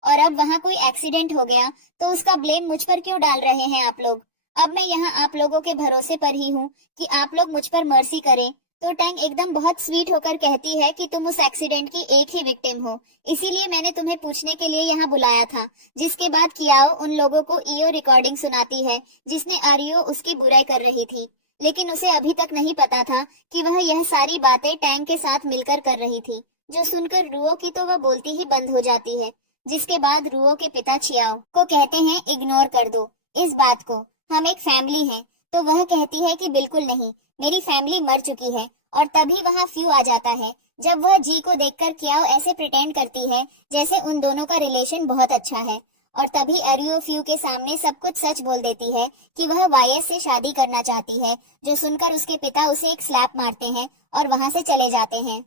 और अब वहाँ कोई एक्सीडेंट हो गया तो उसका ब्लेम मुझ पर क्यों डाल रहे हैं आप लोग? अब मैं यहाँ आप लोगों के भरोसे पर ही हूँ कि आप लोग मुझ पर मर्सी करें। तो टैंग एकदम बहुत स्वीट होकर कहती है कि तुम उस एक्सीडेंट की एक ही विक्टिम हो, इसीलिए मैंने तुम्हें पूछने के लिए यहाँ बुलाया था। जिसके बाद कियाओ उन लोगों को ईओ रिकॉर्डिंग सुनाती है जिसने आरियो उसकी बुराई कर रही थी, लेकिन उसे अभी तक नहीं पता था कि वह यह सारी बातें टैंग के साथ मिलकर कर रही थी। जो सुनकर रुओ की तो वह बोलती ही बंद हो जाती है। जिसके बाद रुओ के पिता चियाओ को कहते हैं इग्नोर कर दो इस बात को, हम एक फैमिली हैं। तो वह कहती है कि बिल्कुल नहीं, मेरी फैमिली मर चुकी है। और तभी वहाँ फ्यू आ जाता है। जब वह जी को देखकर कियाओ ऐसे प्रिटेंड करती है जैसे उन दोनों का रिलेशन बहुत अच्छा है। और तभी एरियो फ्यू के सामने सब कुछ सच बोल देती है कि वह वायस से शादी करना चाहती है। जो सुनकर उसके पिता उसे एक स्लैप मारते हैं और वहाँ से चले जाते हैं।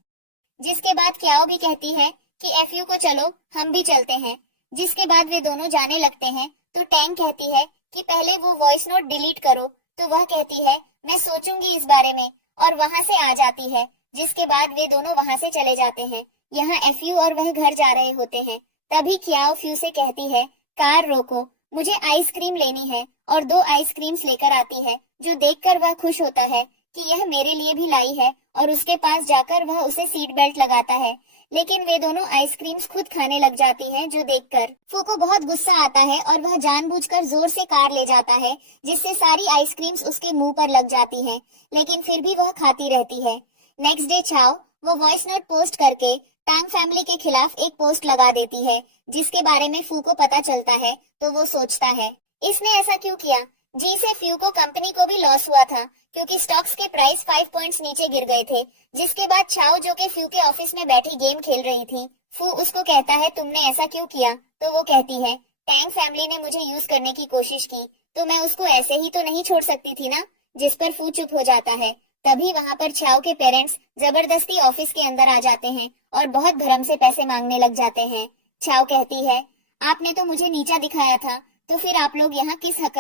जिसके बाद कियाओ भी कहती है कि एफयू को चलो हम भी चलते हैं। जिसके बाद वे दोनों जाने लगते हैं। तो टैंग कहती है कि पहले वो वॉइस नोट डिलीट करो। तो वह कहती है मैं सोचूंगी इस बारे में और वहाँ से आ जाती है। जिसके बाद वे दोनों वहाँ से चले जाते हैं। यहाँ एफयू और वह घर जा रहे होते हैं। तभी कियाओ फ्यू से कहती है कार रोको, मुझे आइसक्रीम लेनी है और 2 आइसक्रीम्स लेकर आती है। जो देखकर वह खुश होता है कि यह मेरे लिए भी लाई है और उसके पास जाकर वह उसे सीट बेल्ट लगाता है। लेकिन वे दोनों आइसक्रीम्स खुद खाने लग जाती हैं। जो देखकर फू को बहुत गुस्सा आता है और वह जानबूझकर जोर से कार ले जाता है जिससे सारी आइसक्रीम्स उसके मुंह पर लग जाती हैं, लेकिन फिर भी वह खाती रहती है। नेक्स्ट डे छाओ वो वॉइस नोट पोस्ट करके टांग फैमिली के खिलाफ एक पोस्ट लगा देती है जिसके बारे में फू को पता चलता है। तो वो सोचता है इसने ऐसा क्यों किया, जी से फ्यू को कंपनी को भी लॉस हुआ था क्योंकि स्टॉक्स के प्राइस 5 पॉइंट्स नीचे गिर गए थे। जिसके बाद छाओ, जो कि फ्यू के ऑफिस में बैठी गेम खेल रही थी, फू उसको कहता है तुमने ऐसा क्यों किया? तो वो कहती है टैंग फैमिली ने मुझे यूज करने की कोशिश की, तो मैं उसको ऐसे ही तो नहीं छोड़ सकती थी ना। जिस पर फू चुप हो जाता है। तभी वहां पर छाओ के पेरेंट्स जबरदस्ती ऑफिस के अंदर आ जाते हैं और बहुत भरम से पैसे मांगने लग जाते हैं। छाओ कहती है आपने तो मुझे नीचा दिखाया था, तो फिर आप लोग यहाँ किस हक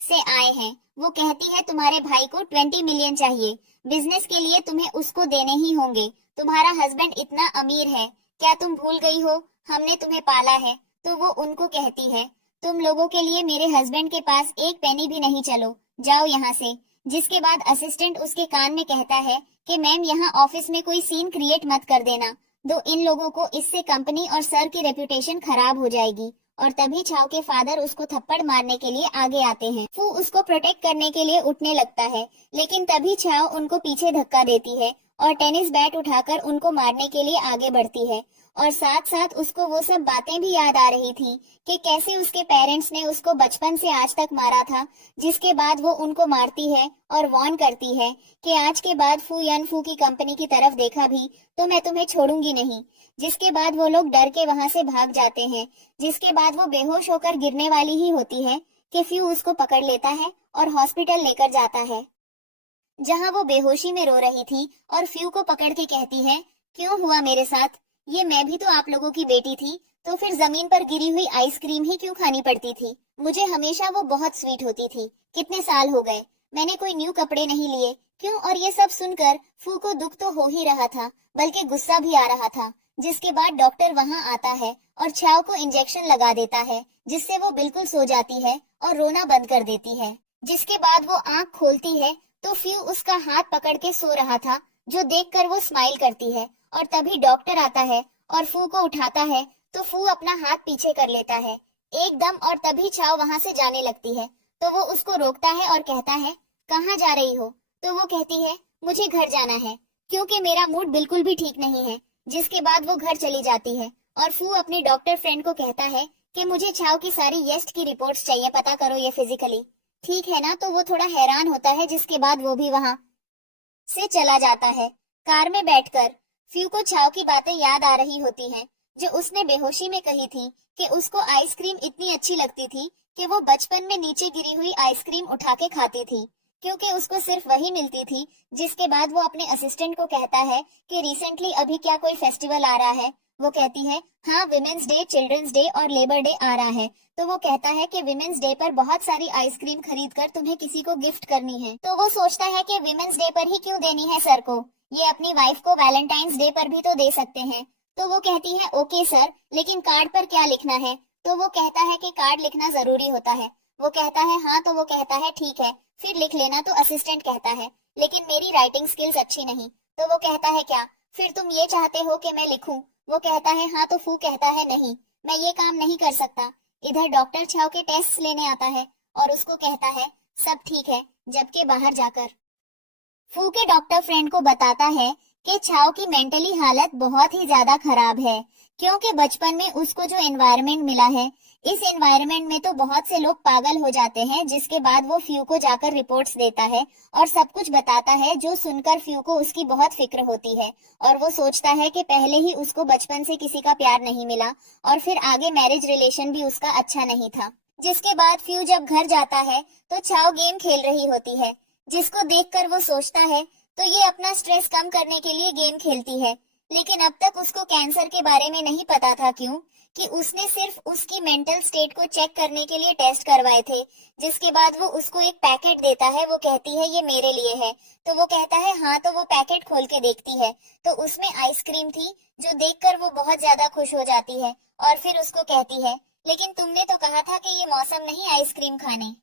से आए हैं? वो कहती है तुम्हारे भाई को 20 मिलियन चाहिए, बिजनेस के लिए तुम्हें उसको देने ही होंगे। तुम्हारा हस्बैंड इतना अमीर है, क्या तुम भूल गई हो? हमने तुम्हें पाला है। तो वो उनको कहती है तुम लोगों के लिए मेरे हस्बैंड के पास एक पेनी भी नहीं, चलो जाओ यहाँ से। जिसके बाद असिस्टेंट उसके कान में कहता है कि मैम यहाँ ऑफिस में कोई सीन क्रिएट मत कर देना, दो इन लोगों को इससे कंपनी और सर की रेपुटेशन खराब हो जाएगी। और तभी छाओ के फादर उसको थप्पड़ मारने के लिए आगे आते हैं। फू उसको प्रोटेक्ट करने के लिए उठने लगता है, लेकिन तभी छाओ उनको पीछे धक्का देती है और टेनिस बैट उठाकर उनको मारने के लिए आगे बढ़ती है। और साथ साथ उसको वो सब बातें भी याद आ रही थी कि कैसे उसके पेरेंट्स ने उसको बचपन से आज तक मारा था। जिसके बाद वो उनको मारती है और वार्न करती है कि आज के बाद फू यन फू की कंपनी की तरफ देखा भी तो मैं तुम्हें छोड़ूंगी नहीं। जिसके बाद वो लोग डर के वहां से भाग जाते हैं। जिसके बाद वो बेहोश होकर गिरने वाली ही होती है कि फ्यू उसको पकड़ लेता है और हॉस्पिटल लेकर जाता है, जहां वो बेहोशी में रो रही थी और फ्यू को पकड़ के कहती है क्यों हुआ मेरे साथ? ये मैं भी तो आप लोगों की बेटी थी, तो फिर जमीन पर गिरी हुई आइसक्रीम ही क्यों खानी पड़ती थी? मुझे हमेशा वो बहुत स्वीट होती थी। कितने साल हो गए मैंने कोई न्यू कपड़े नहीं लिए, क्यों? और ये सब सुनकर फू को दुख तो हो ही रहा था, बल्कि गुस्सा भी आ रहा था। जिसके बाद डॉक्टर वहां आता है और छाओ को इंजेक्शन लगा देता है, जिससे वो बिल्कुल सो जाती है और रोना बंद कर देती है। जिसके बाद वो आंख खोलती है तो फ्यू उसका हाथ पकड़ के सो रहा था, जो देखकर वो स्माइल करती है। और तभी डॉक्टर आता है और फू को उठाता है, तो फू अपना हाथ पीछे कर लेता है एकदम। और तभी छाओ वहां से जाने लगती है, तो वो उसको रोकता है और कहता है कहाँ जा रही हो? तो वो कहती है मुझे घर जाना है, क्योंकि मेरा मूड बिल्कुल भी ठीक नहीं है। जिसके बाद वो घर चली जाती है और फू अपने डॉक्टर फ्रेंड को कहता है कि मुझे छाओ की सारी येस्ट की रिपोर्ट्स चाहिए, पता करो ये फिजिकली ठीक है ना। तो वो थोड़ा हैरान होता है। जिसके बाद वो भी वहां से चला जाता है। कार में बैठकर फ्यू को छाओ की बातें याद आ रही होती हैं, जो उसने बेहोशी में कही थी कि उसको आइसक्रीम इतनी अच्छी लगती थी कि वो बचपन में नीचे गिरी हुई आइसक्रीम उठा के खाती थी, क्योंकि उसको सिर्फ वही मिलती थी। जिसके बाद वो अपने असिस्टेंट को कहता है कि रिसेंटली अभी क्या कोई फेस्टिवल आ रहा है? वो कहती है हाँ, विमेंस डे, चिल्ड्रंस डे और लेबर डे आ रहा है। तो वो कहता है कि विमेंस डे पर बहुत सारी आइसक्रीम खरीद कर तुम्हें किसी को गिफ्ट करनी है। तो वो सोचता है कि विमेंस डे पर ही क्यों देनी है सर को, ये अपनी वाइफ को वैलेंटाइंस डे पर भी तो दे सकते हैं। तो वो कहती है ओके सर, लेकिन कार्ड पर क्या लिखना है? तो वो कहता है कि कार्ड लिखना जरूरी होता है। वो कहता है हाँ। तो वो कहता है ठीक है, फिर लिख लेना। तो असिस्टेंट कहता है लेकिन मेरी राइटिंग स्किल्स अच्छी नहीं। तो वो कहता है क्या फिर तुम ये चाहते हो कि मैं लिखूं? वो कहता है हाँ। तो फू कहता है नहीं, मैं ये काम नहीं कर सकता। इधर डॉक्टर छाओ के टेस्ट लेने आता है और उसको कहता है सब ठीक है, जबकि बाहर जाकर फू के डॉक्टर फ्रेंड को बताता है कि छाओ की मेंटली हालत बहुत ही ज्यादा खराब है, क्योंकि बचपन में उसको जो एनवायरनमेंट मिला है, इस एनवायरनमेंट में तो बहुत से लोग पागल हो जाते हैं। जिसके बाद वो फ्यू को जाकर रिपोर्ट्स देता है और सब कुछ बताता है, जो सुनकर फ्यू को उसकी बहुत फिक्र होती है। और वो सोचता है कि पहले ही उसको बचपन से किसी का प्यार नहीं मिला और फिर आगे मैरिज रिलेशन भी उसका अच्छा नहीं था। जिसके बाद फ्यू जब घर जाता है तो छाओ गेम खेल रही होती है, जिसको देखकर वो सोचता है तो ये अपना स्ट्रेस कम करने के लिए गेम खेलती है। लेकिन अब तक उसको कैंसर के बारे में नहीं पता था, क्यों कि उसने सिर्फ उसकी मेंटल स्टेट को चेक करने के लिए टेस्ट करवाए थे। जिसके बाद वो उसको एक पैकेट देता है। वो कहती है ये मेरे लिए है। तो वो कहता है हाँ। तो वो पैकेट खोल के देखती है तो उसमें आइसक्रीम थी, जो देखकर वो बहुत ज्यादा खुश हो जाती है। और फिर उसको कहती है लेकिन तुमने तो कहा था कि ये मौसम नहीं आइसक्रीम खाने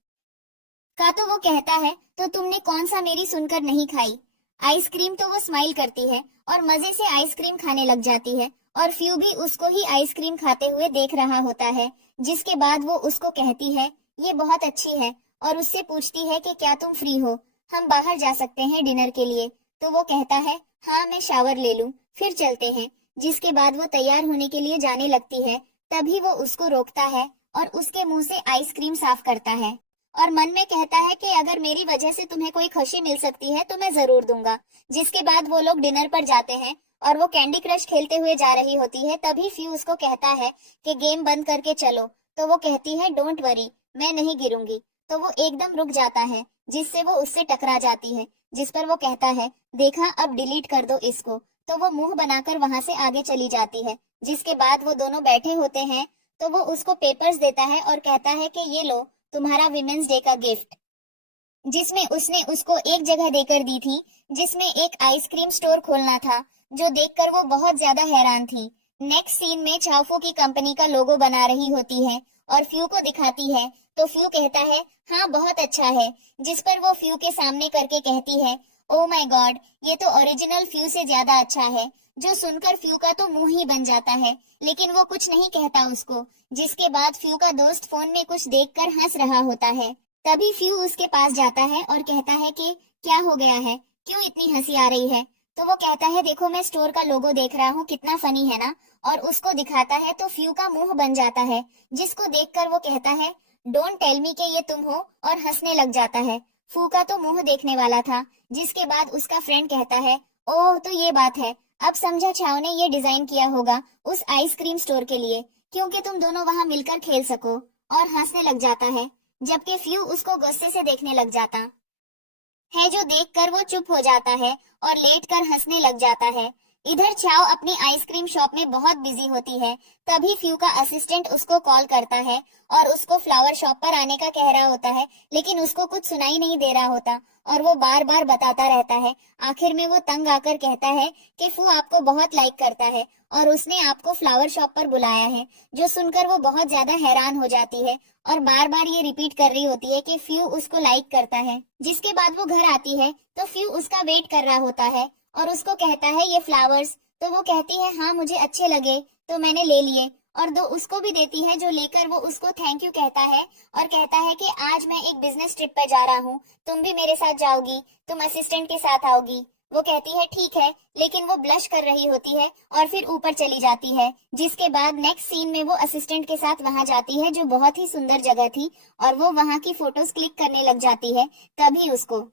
का। तो वो कहता है तो तुमने कौन सा मेरी सुनकर नहीं खाई आइसक्रीम? तो वो स्माइल करती है और मजे से आइसक्रीम खाने लग जाती है और फ्यू भी उसको ही आइसक्रीम खाते हुए देख रहा होता है। जिसके बाद वो उसको कहती है ये बहुत अच्छी है और उससे पूछती है कि क्या तुम फ्री हो, हम बाहर जा सकते हैं डिनर के लिए? तो वो कहता है हाँ, मैं शावर ले लूं, फिर चलते हैं। जिसके बाद वो तैयार होने के लिए जाने लगती है, तभी वो उसको रोकता है और उसके मुंह से आइसक्रीम साफ करता है और मन में कहता है कि अगर मेरी वजह से तुम्हें कोई खुशी मिल सकती है तो मैं जरूर दूंगा। जिसके बाद वो लोग डिनर पर जाते हैं और वो कैंडी क्रश खेलते हुए जा रही होती है। तभी फ्यू उसको कहता है कि गेम बंद करके चलो, तो वो कहती है डोंट वरी, मैं नहीं गिरूंगी। तो वो एकदम रुक जाता है, जिससे वो उससे टकरा जाती है, जिस पर वो कहता है देखा, अब डिलीट कर दो इसको। तो वो मुंह बनाकर वहां से आगे चली जाती है। जिसके बाद वो दोनों बैठे होते हैं तो वो उसको पेपर्स देता है और कहता है कि ये लो तुम्हारा विमेंस डे का गिफ्ट, जिसमें उसने उसको एक जगह देकर दी थी जिसमें एक आइसक्रीम स्टोर खोलना था, जो देखकर वो बहुत ज्यादा हैरान थी। नेक्स्ट सीन में चाओफू की कंपनी का लोगो बना रही होती है और फ्यू को दिखाती है, तो फ्यू कहता है हाँ बहुत अच्छा है, जिस पर वो फ्यू के सामने करके कहती है ओ माय गॉड, ये तो ओरिजिनल फ्यू से ज्यादा अच्छा है। जो सुनकर फ्यू का तो मुंह ही बन जाता है, लेकिन वो कुछ नहीं कहता उसको। जिसके बाद फ्यू का दोस्त फोन में कुछ देखकर हंस रहा होता है। तभी फ्यू उसके पास जाता है और कहता है कि क्या हो गया है, क्यों इतनी हंसी आ रही है। तो वो कहता है देखो मैं स्टोर का लोगो देख रहा हूँ, कितना फनी है ना। और उसको दिखाता है तो फ्यू का मुंह बन जाता है, जिसको देखकर वो कहता है डोंट टेल मी कि ये तुम हो, और हंसने लग जाता है। फ्यू का तो मुंह देखने वाला था। जिसके बाद उसका फ्रेंड कहता है ओह तो ये बात है, अब समझा चाओ ने ये डिजाइन किया होगा उस आइसक्रीम स्टोर के लिए, क्योंकि तुम दोनों वहां मिलकर खेल सको। और हंसने लग जाता है, जबकि फ्यू उसको गुस्से से देखने लग जाता है, जो देखकर वो चुप हो जाता है और लेटकर हंसने लग जाता है। इधर चाओ अपनी आइसक्रीम शॉप में बहुत बिजी होती है। तभी फ्यू का असिस्टेंट उसको कॉल करता है और उसको फ्लावर शॉप पर आने का कह रहा होता है, लेकिन उसको कुछ सुनाई नहीं दे रहा होता और वो बार बार बताता रहता है। आखिर में वो तंग आकर कहता है कि फ्यू आपको बहुत लाइक करता है और उसने आपको फ्लावर शॉप पर बुलाया है। जो सुनकर वो बहुत ज्यादा हैरान हो जाती है और बार बार ये रिपीट कर रही होती है कि फ्यू उसको लाइक करता है। जिसके बाद वो घर आती है तो फ्यू उसका वेट कर रहा होता है और उसको कहता है ये फ्लावर्स, तो वो कहती है हाँ मुझे अच्छे लगे तो मैंने ले लिए, और दो उसको भी देती है, जो लेकर वो उसको थैंक यू कहता है और कहता है कि आज मैं एक बिजनेस ट्रिप पर जा रहा हूँ, तुम भी मेरे साथ जाओगी, तुम असिस्टेंट के साथ आओगी। वो कहती है ठीक है, लेकिन वो ब्लश कर रही होती है और फिर ऊपर चली जाती है। जिसके बाद नेक्स्ट सीन में वो असिस्टेंट के साथ वहां जाती है, जो बहुत ही सुंदर जगह थी, और वो वहां की फोटोज क्लिक करने लग जाती है। तभी उसको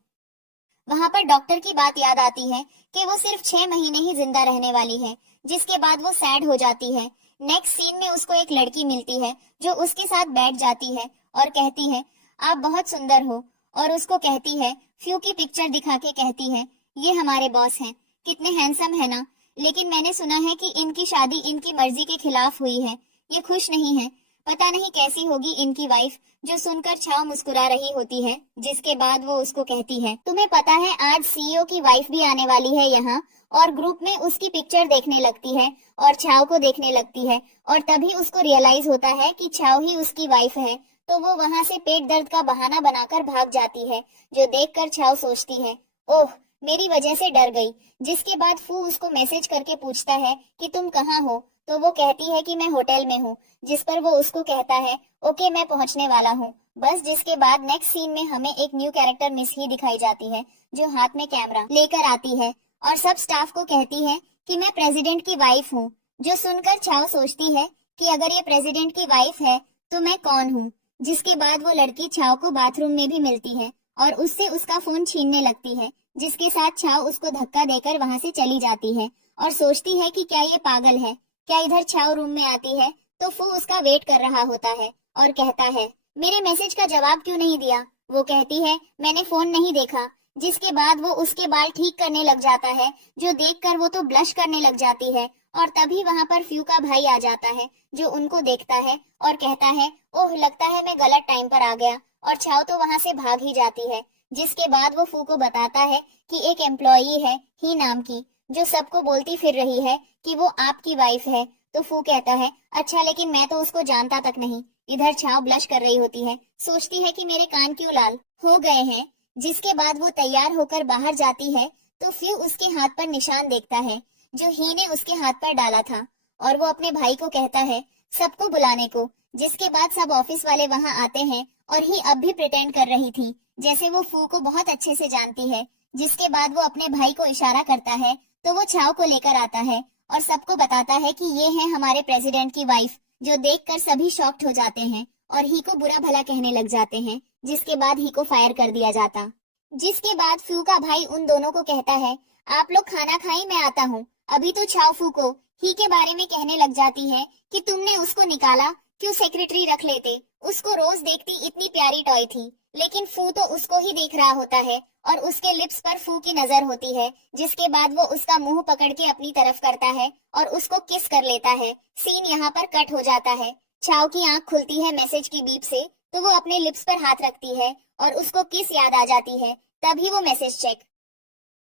वहां पर डॉक्टर की बात याद आती है कि वो सिर्फ 6 महीने ही जिंदा रहने वाली है। जिसके बाद वो सैड हो जाती है। नेक्स्ट सीन में उसको एक लड़की मिलती है जो उसके साथ बैठ जाती है और कहती है आप बहुत सुंदर हो, और उसको कहती है फ्यू की पिक्चर दिखा के कहती है ये हमारे बॉस हैं, कितने हैंडसम है ना, लेकिन मैंने सुना है कि इनकी शादी इनकी मर्जी के खिलाफ हुई है, ये खुश नहीं है, पता नहीं कैसी होगी इनकी वाइफ। जो सुनकर छाव मुस्कुरा रही होती है। जिसके बाद वो उसको कहती है तुम्हें पता है आज सीईओ की वाइफ भी आने वाली है यहाँ, और ग्रुप में उसकी पिक्चर देखने लगती है और छाव को देखने लगती है, और तभी उसको रियलाइज होता है कि छाव ही उसकी वाइफ है। तो वो वहाँ से पेट दर्द का बहाना बनाकर भाग जाती है, जो देखकर छाव सोचती है ओह मेरी वजह से डर गई। जिसके बाद फू उसको मैसेज करके पूछता है कि तुम कहाँ हो, तो वो कहती है कि मैं होटल में हूँ। जिस पर वो उसको कहता है ओके मैं पहुँचने वाला हूँ बस। जिसके बाद नेक्स्ट सीन में हमें एक न्यू कैरेक्टर मिस ही दिखाई जाती है, जो हाथ में कैमरा लेकर आती है और सब स्टाफ को कहती है कि मैं प्रेसिडेंट की वाइफ हूँ। जो सुनकर छाव सोचती है कि अगर ये प्रेसिडेंट की वाइफ है तो मैं कौन हूँ। जिसके बाद वो लड़की छाव को बाथरूम में भी मिलती है और उससे उसका फोन छीनने लगती है। जिसके साथ छाव उसको धक्का देकर वहां से चली जाती है और सोचती है कि क्या ये पागल है। क्या इधर छाव रूम में आती है तो फू उसका वेट कर रहा होता है और कहता है मेरे मैसेज का जवाब क्यों नहीं दिया। वो कहती है मैंने फोन नहीं देखा। जिसके बाद वो उसके बाल ठीक करने लग जाता है, जो देखकर वो तो ब्लश करने लग जाती है। और तभी वहां पर फ्यू का भाई आ जाता है, जो उनको देखता है और कहता है ओह लगता है मैं गलत टाइम पर आ गया, और छाव तो वहां से भाग ही जाती है। जिसके बाद वो फू को बताता है कि एक एम्प्लॉई है ही नाम की, जो सबको बोलती फिर रही है कि वो आपकी वाइफ है। तो फू कहता है अच्छा लेकिन मैं तो उसको जानता तक नहीं। इधर छाव ब्लश कर रही होती है, सोचती है कि मेरे कान क्यों लाल हो गए हैं। जिसके बाद वो तैयार होकर बाहर जाती है तो फ्यू उसके हाथ पर निशान देखता है, जो ही ने उसके हाथ पर डाला था, और वो अपने भाई को कहता है सबको बुलाने को। जिसके बाद सब ऑफिस वाले वहां आते हैं और ही अब भी प्रिटेंड कर रही थी जैसे वो फू को बहुत अच्छे से जानती है। जिसके बाद वो अपने भाई को इशारा करता है तो वो छाव को लेकर आता है और सबको बताता है कि ये है हमारे प्रेसिडेंट की वाइफ, जो देखकर सभी शॉक्ड हो जाते हैं और ही को बुरा भला कहने लग जाते हैं, जिसके बाद ही को फायर कर दिया जाता। जिसके बाद फ्यू का भाई उन दोनों को कहता है, आप लोग खाना खाएं, मैं आता हूँ। अभी तो छाओ फू को ही के बारे में कहने लग जाती है कि तुमने उसको निकाला, क्यों सेक्रेटरी रख लेते, उसको रोज देखती, इतनी प्यारी टॉय थी। लेकिन फू तो उसको ही देख रहा होता है और उसके लिप्स पर फू की नजर होती है, जिसके बाद वो उसका मुंह पकड़ के अपनी तरफ करता है और उसको किस कर लेता है। सीन यहाँ पर कट हो जाता है। छाओ की आंख खुलती है मैसेज की बीप से, तो वो अपने लिप्स पर हाथ रखती है और उसको किस याद आ जाती है। तभी वो मैसेज चेक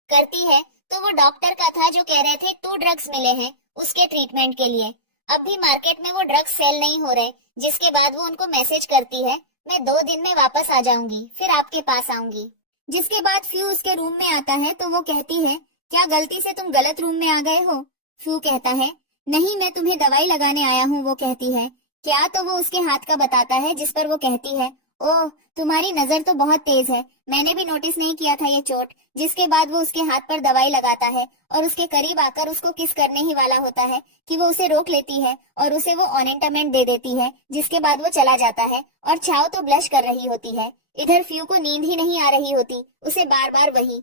करती है तो वो डॉक्टर का था, जो कह रहे थे 2 ड्रग्स मिले हैं उसके ट्रीटमेंट के लिए। अब भी मार्केट में वो ड्रग्स सेल नहीं हो रहे। जिसके बाद वो उनको मैसेज करती है, मैं 2 दिन में वापस आ जाऊंगी, फिर आपके पास आऊंगी। जिसके बाद फ्यू उसके रूम में आता है तो वो कहती है, क्या गलती से तुम गलत रूम में आ गए हो? फ्यू कहता है, नहीं, मैं तुम्हें दवाई लगाने आया हूँ। वो कहती है, क्या? तो वो उसके हाथ का बताता है, जिस पर वो कहती है, ओह, तुम्हारी नजर तो बहुत तेज है, मैंने भी नोटिस नहीं किया था ये चोट। जिसके बाद वो उसके हाथ पर दवाई लगाता है और उसके करीब आकर उसको किस करने ही वाला होता है कि वो उसे रोक लेती है और उसे वो ऑनेंटमेंट दे देती है। जिसके बाद वो चला जाता है और छाओ तो ब्लश कर रही होती है। इधर फ्यू को नींद ही नहीं आ रही होती, उसे बार बार वही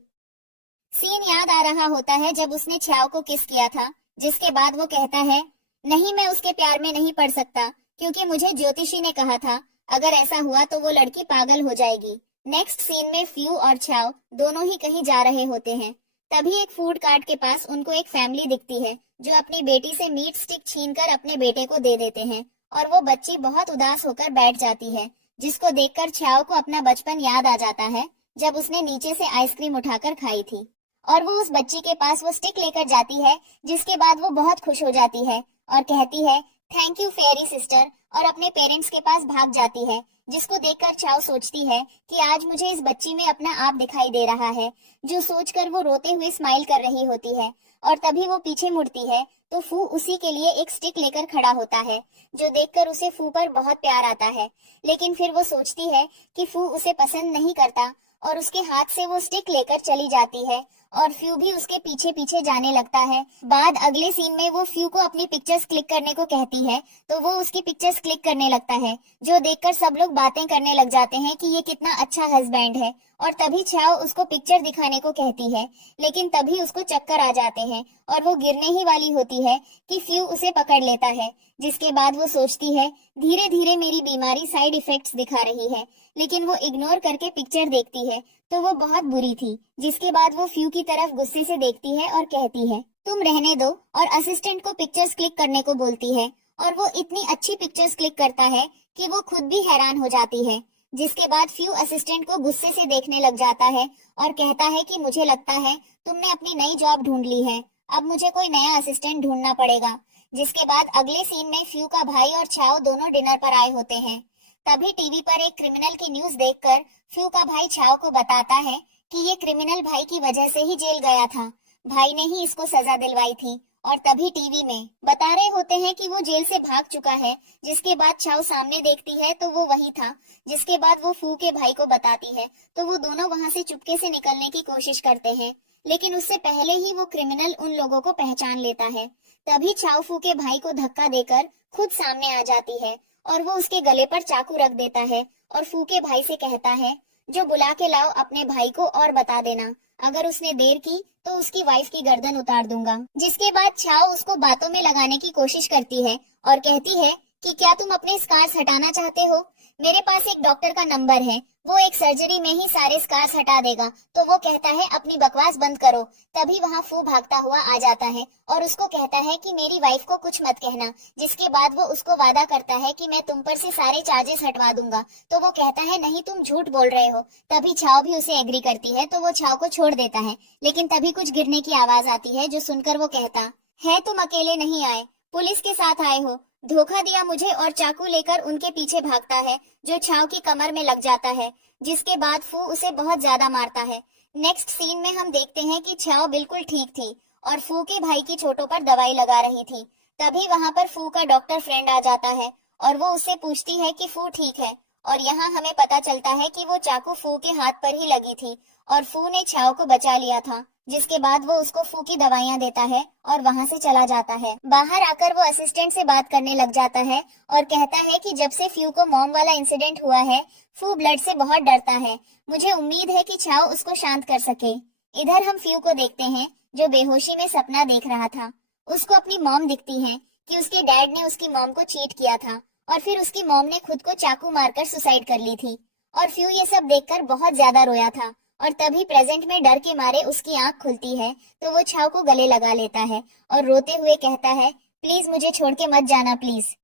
सीन याद आ रहा होता है जब उसने छाओ को किस किया था। जिसके बाद वो कहता है, नहीं, मैं उसके प्यार में नहीं पड़ सकता, क्योंकि मुझे ज्योतिषी ने कहा था अगर ऐसा हुआ तो वो लड़की पागल हो जाएगी। नेक्स्ट सीन में फ्यू और छाओ दोनों ही कहीं जा रहे होते हैं। तभी एक फूड कार्ट के पास उनको एक फैमिली दिखती है, जो अपनी बेटी से मीट स्टिक छीनकर अपने बेटे को दे देते हैं और वो बच्ची बहुत उदास होकर बैठ जाती है। जिसको देखकर छाओ को अपना बचपन याद आ जाता है, जब उसने नीचे से आइसक्रीम उठाकर खाई थी। और वो उस बच्ची के पास वो स्टिक लेकर जाती है, जिसके बाद वो बहुत खुश हो जाती है और कहती है, थैंक यू फेयरी सिस्टर, और अपने पेरेंट्स के पास भाग जाती है। जिसको देखकर छाओ सोचती है कि आज मुझे इस बच्ची में अपना आप दिखाई दे रहा है, जो सोचकर वो रोते हुए स्माइल कर रही होती है। और तभी वो पीछे मुड़ती है तो फू उसी के लिए एक स्टिक लेकर खड़ा होता है, जो देखकर उसे फू पर बहुत प्यार आता है। लेकिन फिर वो सोचती है कि फू उसे पसंद नहीं करता और उसके हाथ से वो स्टिक लेकर चली जाती है और फ्यू भी उसके पीछे पीछे जाने लगता है। बाद अगले सीन में वो फ्यू को अपनी पिक्चर्स क्लिक करने को कहती है, तो वो उसकी पिक्चर्स क्लिक करने लगता है, जो देखकर सब लोग बातें करने लग जाते हैं कि ये कितना अच्छा हस्बैंड है। और तभी छाओ उसको पिक्चर दिखाने को कहती है, लेकिन तभी उसको चक्कर आ जाते हैं और वो गिरने ही वाली होती है कि फ्यू उसे पकड़ लेता है। जिसके बाद वो सोचती है, धीरे धीरे मेरी बीमारी साइड इफेक्ट्स दिखा रही है। लेकिन वो इग्नोर करके पिक्चर देखती है तो वो बहुत बुरी थी। जिसके बाद वो फ्यू की तरफ गुस्से से देखती है और कहती है, तुम रहने दो, और असिस्टेंट को पिक्चर्स क्लिक करने को बोलती है। और वो इतनी अच्छी पिक्चर्स क्लिक करता है कि वो खुद भी हैरान हो जाती है। जिसके बाद फ्यू असिस्टेंट को गुस्से से देखने लग जाता है और कहता है कि मुझे लगता है तुमने अपनी नई जॉब ढूंढ ली है, अब मुझे कोई नया असिस्टेंट ढूंढना पड़ेगा। जिसके बाद अगले सीन में फ्यू का भाई और छाओ दोनों डिनर पर आए होते हैं। तभी टीवी पर एक क्रिमिनल की न्यूज देखकर फ्यू का भाई छाओ को बताता है कि ये क्रिमिनल भाई की वजह से ही जेल गया था, भाई ने ही इसको सजा दिलवाई थी। और तभी टीवी में बता रहे होते हैं कि वो जेल से भाग चुका है। जिसके बाद छाओ सामने देखती है तो वो वही था। जिसके बाद वो फू के भाई को बताती है तो वो दोनों वहां से चुपके से निकलने की कोशिश करते हैं, लेकिन उससे पहले ही वो क्रिमिनल उन लोगों को पहचान लेता है। तभी छाओ फू के भाई को धक्का देकर खुद सामने आ जाती है और वो उसके गले पर चाकू रख देता है और फू के भाई से कहता है, जो बुला के लाओ अपने भाई को और बता देना, अगर उसने देर की तो उसकी वाइफ की गर्दन उतार दूंगा। जिसके बाद छाओ उसको बातों में लगाने की कोशिश करती है और कहती है कि क्या तुम अपने स्कार्स हटाना चाहते हो? मेरे पास एक डॉक्टर का नंबर है, वो एक सर्जरी में ही सारे स्कार्स हटा देगा। तो वो कहता है, अपनी बकवास बंद करो। तभी वहाँ फू भागता हुआ आ जाता है और उसको कहता है कि मेरी वाइफ को कुछ मत कहना। जिसके बाद वो उसको वादा करता है कि मैं तुम पर से सारे चार्जेस हटवा दूंगा। तो वो कहता है, नहीं, तुम झूठ बोल रहे हो। तभी छाओ भी उसे एग्री करती है तो वो छाओ को छोड़ देता है। लेकिन तभी कुछ गिरने की आवाज आती है, जो सुनकर वो कहता है, तुम अकेले नहीं आए, पुलिस के साथ आए हो, धोखा दिया मुझे। और चाकू लेकर उनके पीछे भागता है, जो छाओ की कमर में लग जाता है। जिसके बाद फू उसे बहुत ज्यादा मारता है। नेक्स्ट सीन में हम देखते हैं कि छाओ बिल्कुल ठीक थी और फू के भाई की चोटों पर दवाई लगा रही थी। तभी वहां पर फू का डॉक्टर फ्रेंड आ जाता है और वो उससे पूछती है कि फू ठीक है। और यहाँ हमें पता चलता है कि वो चाकू फू के हाथ पर ही लगी थी और फू ने छाओ को बचा लिया था। जिसके बाद वो उसको फू की दवाइयां देता है और वहां से चला जाता है। बाहर आकर वो असिस्टेंट से बात करने लग जाता है और कहता है कि जब से फ्यू को मॉम वाला इंसिडेंट हुआ है, फू ब्लड से बहुत डरता है। मुझे उम्मीद है कि छाओ उसको शांत कर सके। इधर हम फ्यू को देखते हैं जो बेहोशी में सपना देख रहा था। उसको अपनी मॉम दिखती है कि उसके डैड ने उसकी मॉम को चीट किया था और फिर उसकी मॉम ने खुद को चाकू मारकर सुसाइड कर ली थी। और फ्यू ये सब देखकर बहुत ज्यादा रोया था और तभी प्रेजेंट में डर के मारे उसकी आंख खुलती है तो वो छाव को गले लगा लेता है और रोते हुए कहता है, प्लीज मुझे छोड़ के मत जाना प्लीज।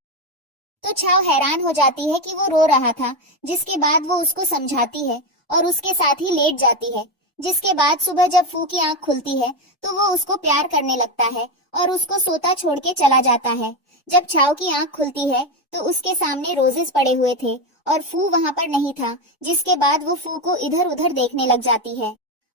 तो छाव हैरान हो जाती है कि वो रो रहा था, जिसके बाद वो उसको समझाती है और उसके साथ ही लेट जाती है। जिसके बाद सुबह जब फू की आंख खुलती है तो वो उसको प्यार करने लगता है और उसको सोता छोड़ के चला जाता है। जब छाव की आंख खुलती है तो उसके सामने रोजेस पड़े हुए थे और फू वहां पर नहीं था, जिसके बाद वो फू को इधर उधर देखने लग जाती है।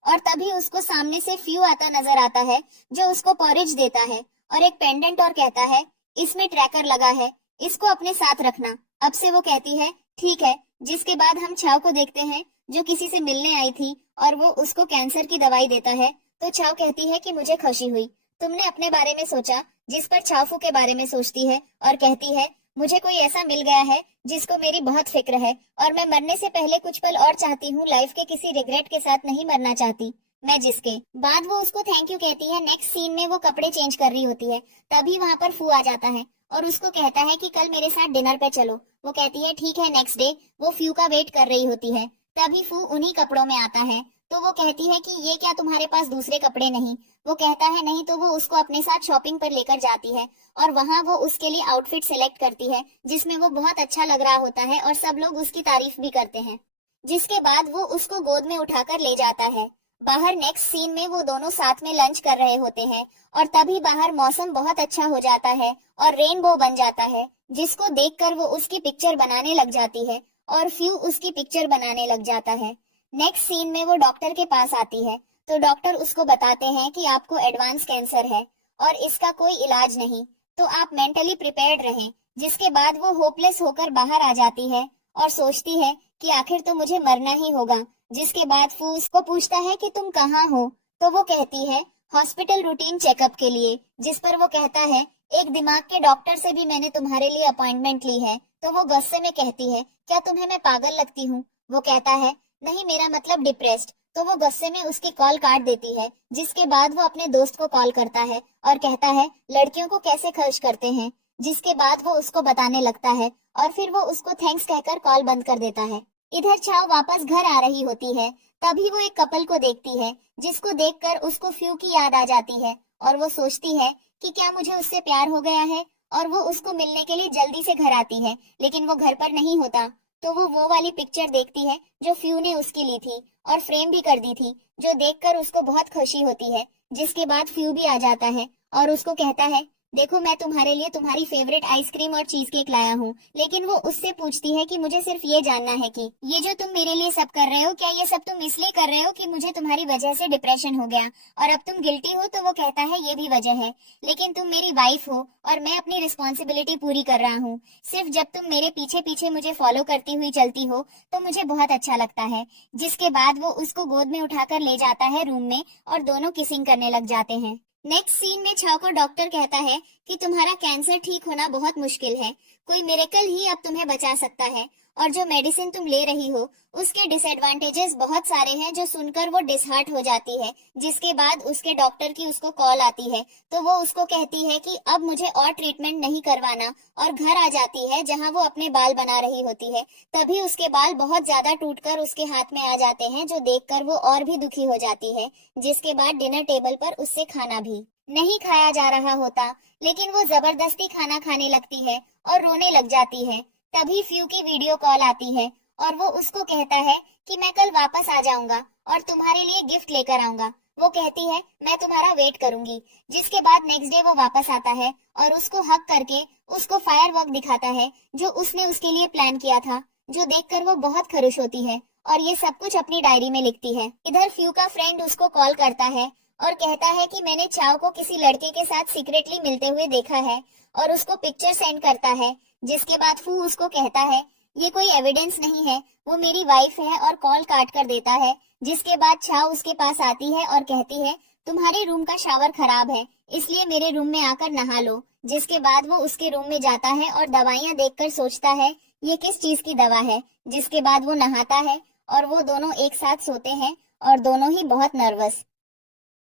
और तभी उसको सामने से फ्यू आता नजर आता है जो उसको पॉरेज देता है और एक पेंडेंट और कहता है, इसमें ट्रैकर लगा है, इसको अपने साथ रखना। अब से वो कहती है ठीक है। जिसके बाद हम छाव को देखते हैं जो किसी से मिलने आई थी और वो उसको कैंसर की दवाई देता है। तो छाव कहती है कि मुझे खुशी हुई, तुमने अपने बारे में सोचा। जिस पर छावफू के बारे में सोचती है और कहती है, मुझे कोई ऐसा मिल गया है जिसको मेरी बहुत फिक्र है और मैं मरने से पहले कुछ पल और चाहती हूँ, लाइफ के किसी रिग्रेट के साथ नहीं मरना चाहती मैं। जिसके बाद वो उसको थैंक यू कहती है। नेक्स्ट सीन में वो कपड़े चेंज कर रही होती है, तभी वहां पर फू आ जाता है और उसको कहता है कि कल मेरे साथ डिनर पे चलो। वो कहती है ठीक है। नेक्स्ट डे वो फ्यू का वेट कर रही होती है, तभी फू उन्हीं कपड़ों में आता है। तो वो कहती है कि ये क्या तुम्हारे पास दूसरे कपड़े नहीं? वो कहता है नहीं। तो वो उसको अपने साथ शॉपिंग पर लेकर जाती है और वहां वो उसके लिए आउटफिट सिलेक्ट करती है जिसमें वो बहुत अच्छा लग रहा होता है और सब लोग उसकी तारीफ भी करते हैं। जिसके बाद वो उसको गोद में उठाकर ले जाता है। बाहर नेक्स्ट सीन में वो दोनों साथ में लंच कर रहे होते हैं और तभी बाहर मौसम बहुत अच्छा हो जाता है और रेनबो बन जाता है, जिसको देखकर वो उसकी पिक्चर बनाने लग जाती है और फ्यू उसकी पिक्चर बनाने लग जाता है। नेक्स्ट सीन में वो डॉक्टर के पास आती है तो डॉक्टर उसको बताते हैं कि आपको एडवांस कैंसर है और इसका कोई इलाज नहीं, तो आप मेंटली प्रिपेयर्ड रहें। जिसके बाद वो होपलेस होकर बाहर आ जाती है और सोचती है कि आखिर तो मुझे मरना ही होगा। जिसके बाद फू उसको पूछता है कि तुम कहाँ हो? तो वो कहती है हॉस्पिटल रूटीन चेकअप के लिए। जिस पर वो कहता है एक दिमाग के डॉक्टर से भी मैंने तुम्हारे लिए अपॉइंटमेंट ली है। तो वो गुस्से में कहती है क्या तुम्हें मैं पागल लगती हूँ? वो कहता है नहीं, मेरा मतलब डिप्रेस्ड। तो वो गुस्से में उसकी कॉल काट देती है। जिसके बाद वो अपने दोस्त को कॉल करता है और कहता है लड़कियों को कैसे खर्च करते हैं। जिसके बाद वो उसको बताने लगता है और फिर वो उसको थैंक्स कहकर कॉल बंद कर देता है। इधर छाव वापस घर आ रही होती है, तभी वो एक कपल को देखती है जिसको देखकर उसको फ्यू की याद आ जाती है और वो सोचती है कि क्या मुझे उससे प्यार हो गया है, और वो उसको मिलने के लिए जल्दी से घर आती है, लेकिन वो घर पर नहीं होता। तो वो वाली पिक्चर देखती है जो फ्यू ने उसकी ली थी और फ्रेम भी कर दी थी, जो देखकर उसको बहुत खुशी होती है। जिसके बाद फ्यू भी आ जाता है और उसको कहता है देखो मैं तुम्हारे लिए तुम्हारी फेवरेट आइसक्रीम और चीज केक लाया हूँ। लेकिन वो उससे पूछती है कि मुझे सिर्फ ये जानना है कि ये जो तुम मेरे लिए सब कर रहे हो, क्या ये सब तुम इसलिए कर रहे हो कि मुझे तुम्हारी वजह से डिप्रेशन हो गया और अब तुम गिल्टी हो? तो वो कहता है ये भी वजह है, लेकिन तुम मेरी वाइफ हो और मैं अपनी रिस्पॉन्सिबिलिटी पूरी कर रहा हूँ। सिर्फ जब तुम मेरे पीछे पीछे मुझे फॉलो करती हुई चलती हो तो मुझे बहुत अच्छा लगता है। जिसके बाद वो उसको गोद में उठाकर ले जाता है रूम में और दोनों किसिंग करने लग जाते हैं। नेक्स्ट सीन में छाव को डॉक्टर कहता है कि तुम्हारा कैंसर ठीक होना बहुत मुश्किल है, कोई मिरेकल ही अब तुम्हें बचा सकता है और जो मेडिसिन तुम ले रही हो उसके डिसएडवांटेजेस बहुत सारे हैं। जो सुनकर वो डिसहार्ट हो जाती है। जिसके बाद उसके डॉक्टर की उसको कॉल आती है तो वो उसको कहती है कि अब मुझे और ट्रीटमेंट नहीं करवाना और घर आ जाती है जहां वो अपने बाल बना रही होती है। तभी उसके बाल बहुत ज्यादा टूटकर उसके हाथ में आ जाते हैं, जो देखकर वो और भी दुखी हो जाती है। जिसके बाद डिनर टेबल पर उससे खाना भी नहीं खाया जा रहा होता, लेकिन वो जबरदस्ती खाना खाने लगती है और रोने लग जाती है। तभी फ्यू की वीडियो कॉल आती है और वो उसको कहता है कि मैं कल वापस आ जाऊंगा और तुम्हारे लिए गिफ्ट लेकर आऊंगा। वो कहती है मैं तुम्हारा वेट करूंगी। जिसके बाद नेक्स्ट डे वो वापस आता है और उसको हक करके उसको फायरवर्क दिखाता है जो उसने उसके लिए प्लान किया था, जो देखकर वो बहुत खुश होती है और ये सब कुछ अपनी डायरी में लिखती है। इधर फ्यू का फ्रेंड उसको कॉल करता है और कहता है कि मैंने चाव को किसी लड़के के साथ सीक्रेटली मिलते हुए देखा है और उसको पिक्चर सेंड करता है। जिसके बाद फू उसको कहता है ये कोई एविडेंस नहीं है, वो मेरी वाइफ है, और कॉल काट कर देता है। जिसके बाद छाव उसके पास आती है और कहती है तुम्हारे रूम का शावर खराब है, इसलिए मेरे रूम में आकर नहा लो। जिसके बाद वो उसके रूम में जाता है और दवाइयाँ देखकर सोचता है ये किस चीज की दवा है। जिसके बाद वो नहाता है और वो दोनों एक साथ सोते हैं और दोनों ही बहुत नर्वस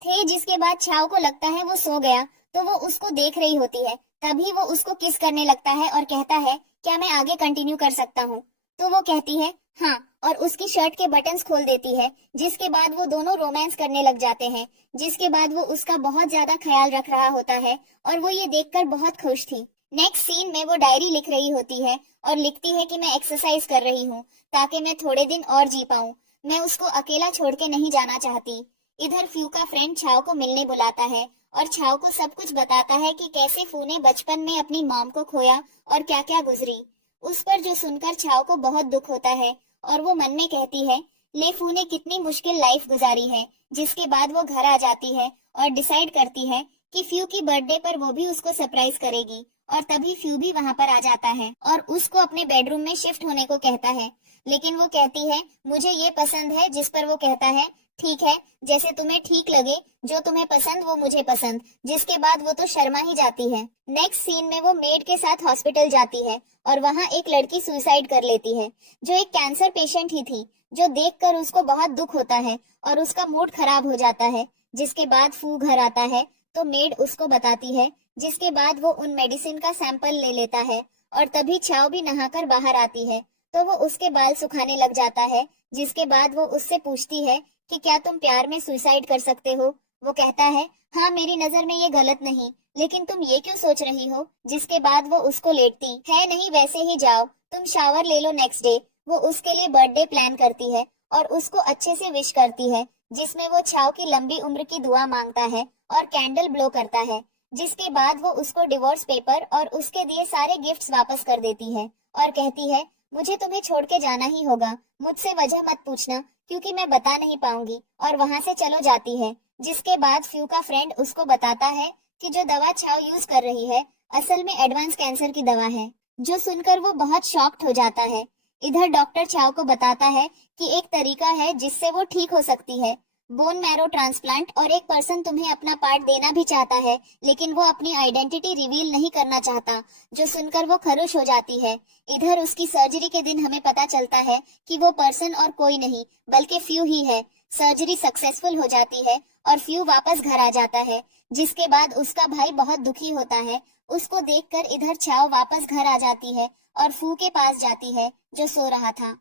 थे। जिसके बाद छाव को लगता है वो सो गया, तो वो उसको देख रही होती है। तभी वो उसको किस करने लगता है और कहता है क्या मैं आगे कंटिन्यू कर सकता हूँ। तो वो कहती है हाँ, और उसकी शर्ट के बटन्स खोल देती है। जिसके बाद वो दोनों रोमांस करने लग जाते हैं। जिसके बाद वो उसका बहुत ज्यादा ख्याल रख रहा होता है और वो ये देखकर बहुत खुश थी। नेक्स्ट सीन में वो डायरी लिख रही होती है और लिखती है कि मैं एक्सरसाइज कर रही हूँ ताकि मैं थोड़े दिन और जी पाऊँ। मैं उसको अकेला छोड़ के नहीं जाना चाहती। इधर फ्यू का फ्रेंड छाव को मिलने बुलाता है और छाव को सब कुछ बताता है कि कैसे फू ने बचपन में अपनी मॉम को खोया और क्या क्या गुजरी। उस पर जो सुनकर छाव को बहुत दुख होता है और वो मन में कहती है ले फू ने कितनी मुश्किल लाइफ गुजारी है। जिसके बाद वो घर आ जाती है और डिसाइड करती है कि फ्यू की बर्थडे पर वो भी उसको सरप्राइज करेगी। और तभी फ्यू भी वहाँ पर आ जाता है और उसको अपने बेडरूम में शिफ्ट होने को कहता है। लेकिन वो कहती है मुझे ये पसंद है। जिस पर वो कहता है ठीक है, जैसे तुम्हें ठीक लगे, जो तुम्हें पसंद वो मुझे पसंद। जिसके बाद वो तो शर्मा ही जाती है। नेक्स्ट सीन में वो मेड के साथ हॉस्पिटल जाती है और वहाँ एक लड़की सुसाइड कर लेती है जो एक कैंसर पेशेंट ही थी। जो देखकर उसको बहुत दुख होता है और उसका मूड खराब हो जाता है। जिसके बाद फू घर आता है तो मेड उसको बताती है। जिसके बाद वो उन मेडिसिन का सैंपल ले लेता है और तभी छाव भी नहाकर बाहर आती है तो वो उसके बाल सुखाने लग जाता है। जिसके बाद वो उससे पूछती है कि क्या तुम प्यार में सुसाइड कर सकते हो। वो कहता है हाँ, मेरी नजर में ये गलत नहीं, लेकिन तुम ये क्यों सोच रही हो। जिसके बाद वो उसको लेटती है नहीं वैसे ही जाओ, तुम शावर ले लो। नेक्स्ट डे वो उसके लिए बर्थडे प्लान करती है और उसको अच्छे से विश करती है। जिसमें वो छाव की लंबी उम्र की दुआ मांगता है और कैंडल ब्लो करता है। जिसके बाद वो उसको डिवोर्स पेपर और उसके दिए सारे गिफ्ट्स वापस कर देती है और कहती है मुझे तुम्हें छोड़ के जाना ही होगा, मुझसे वजह मत पूछना क्योंकि मैं बता नहीं पाऊंगी। और वहां से चलो जाती है। जिसके बाद फ्यू का फ्रेंड उसको बताता है कि जो दवा छाव यूज कर रही है असल में एडवांस कैंसर की दवा है। जो सुनकर वो बहुत शॉक्ड हो जाता है। इधर डॉक्टर छाव को बताता है कि एक तरीका है जिससे वो ठीक हो सकती है, बोन मैरो ट्रांसप्लांट। और एक पर्सन तुम्हें अपना पार्ट देना भी चाहता है लेकिन वो अपनी आइडेंटिटी रिवील नहीं करना चाहता। जो सुनकर वो खरुश हो जाती है। इधर उसकी सर्जरी के दिन हमें पता चलता है कि वो पर्सन और कोई नहीं बल्कि फ्यू ही है। सर्जरी सक्सेसफुल हो जाती है और फ्यू वापस घर आ जाता है। जिसके बाद उसका भाई बहुत दुखी होता है। उसको देखकर इधर छाव वापस घर आ जाती है और फू के पास जाती है जो सो रहा था।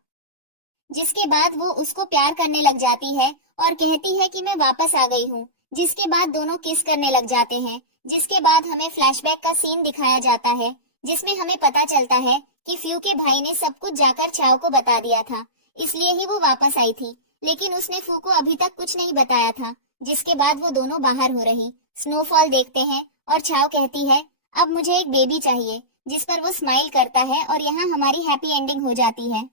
जिसके बाद वो उसको प्यार करने लग जाती है और कहती है कि मैं वापस आ गई हूँ। जिसके बाद दोनों किस करने लग जाते हैं। जिसके बाद हमें फ्लैशबैक का सीन दिखाया जाता है जिसमें हमें पता चलता है कि फ्यू के भाई ने सब कुछ जाकर छाव को बता दिया था, इसलिए ही वो वापस आई थी। लेकिन उसने फ्यू को अभी तक कुछ नहीं बताया था। जिसके बाद वो दोनों बाहर हो रही स्नोफॉल देखते हैं और छाव कहती है अब मुझे एक बेबी चाहिए। जिस पर वो स्माइल करता है और यहाँ हमारी हैप्पी एंडिंग हो जाती है।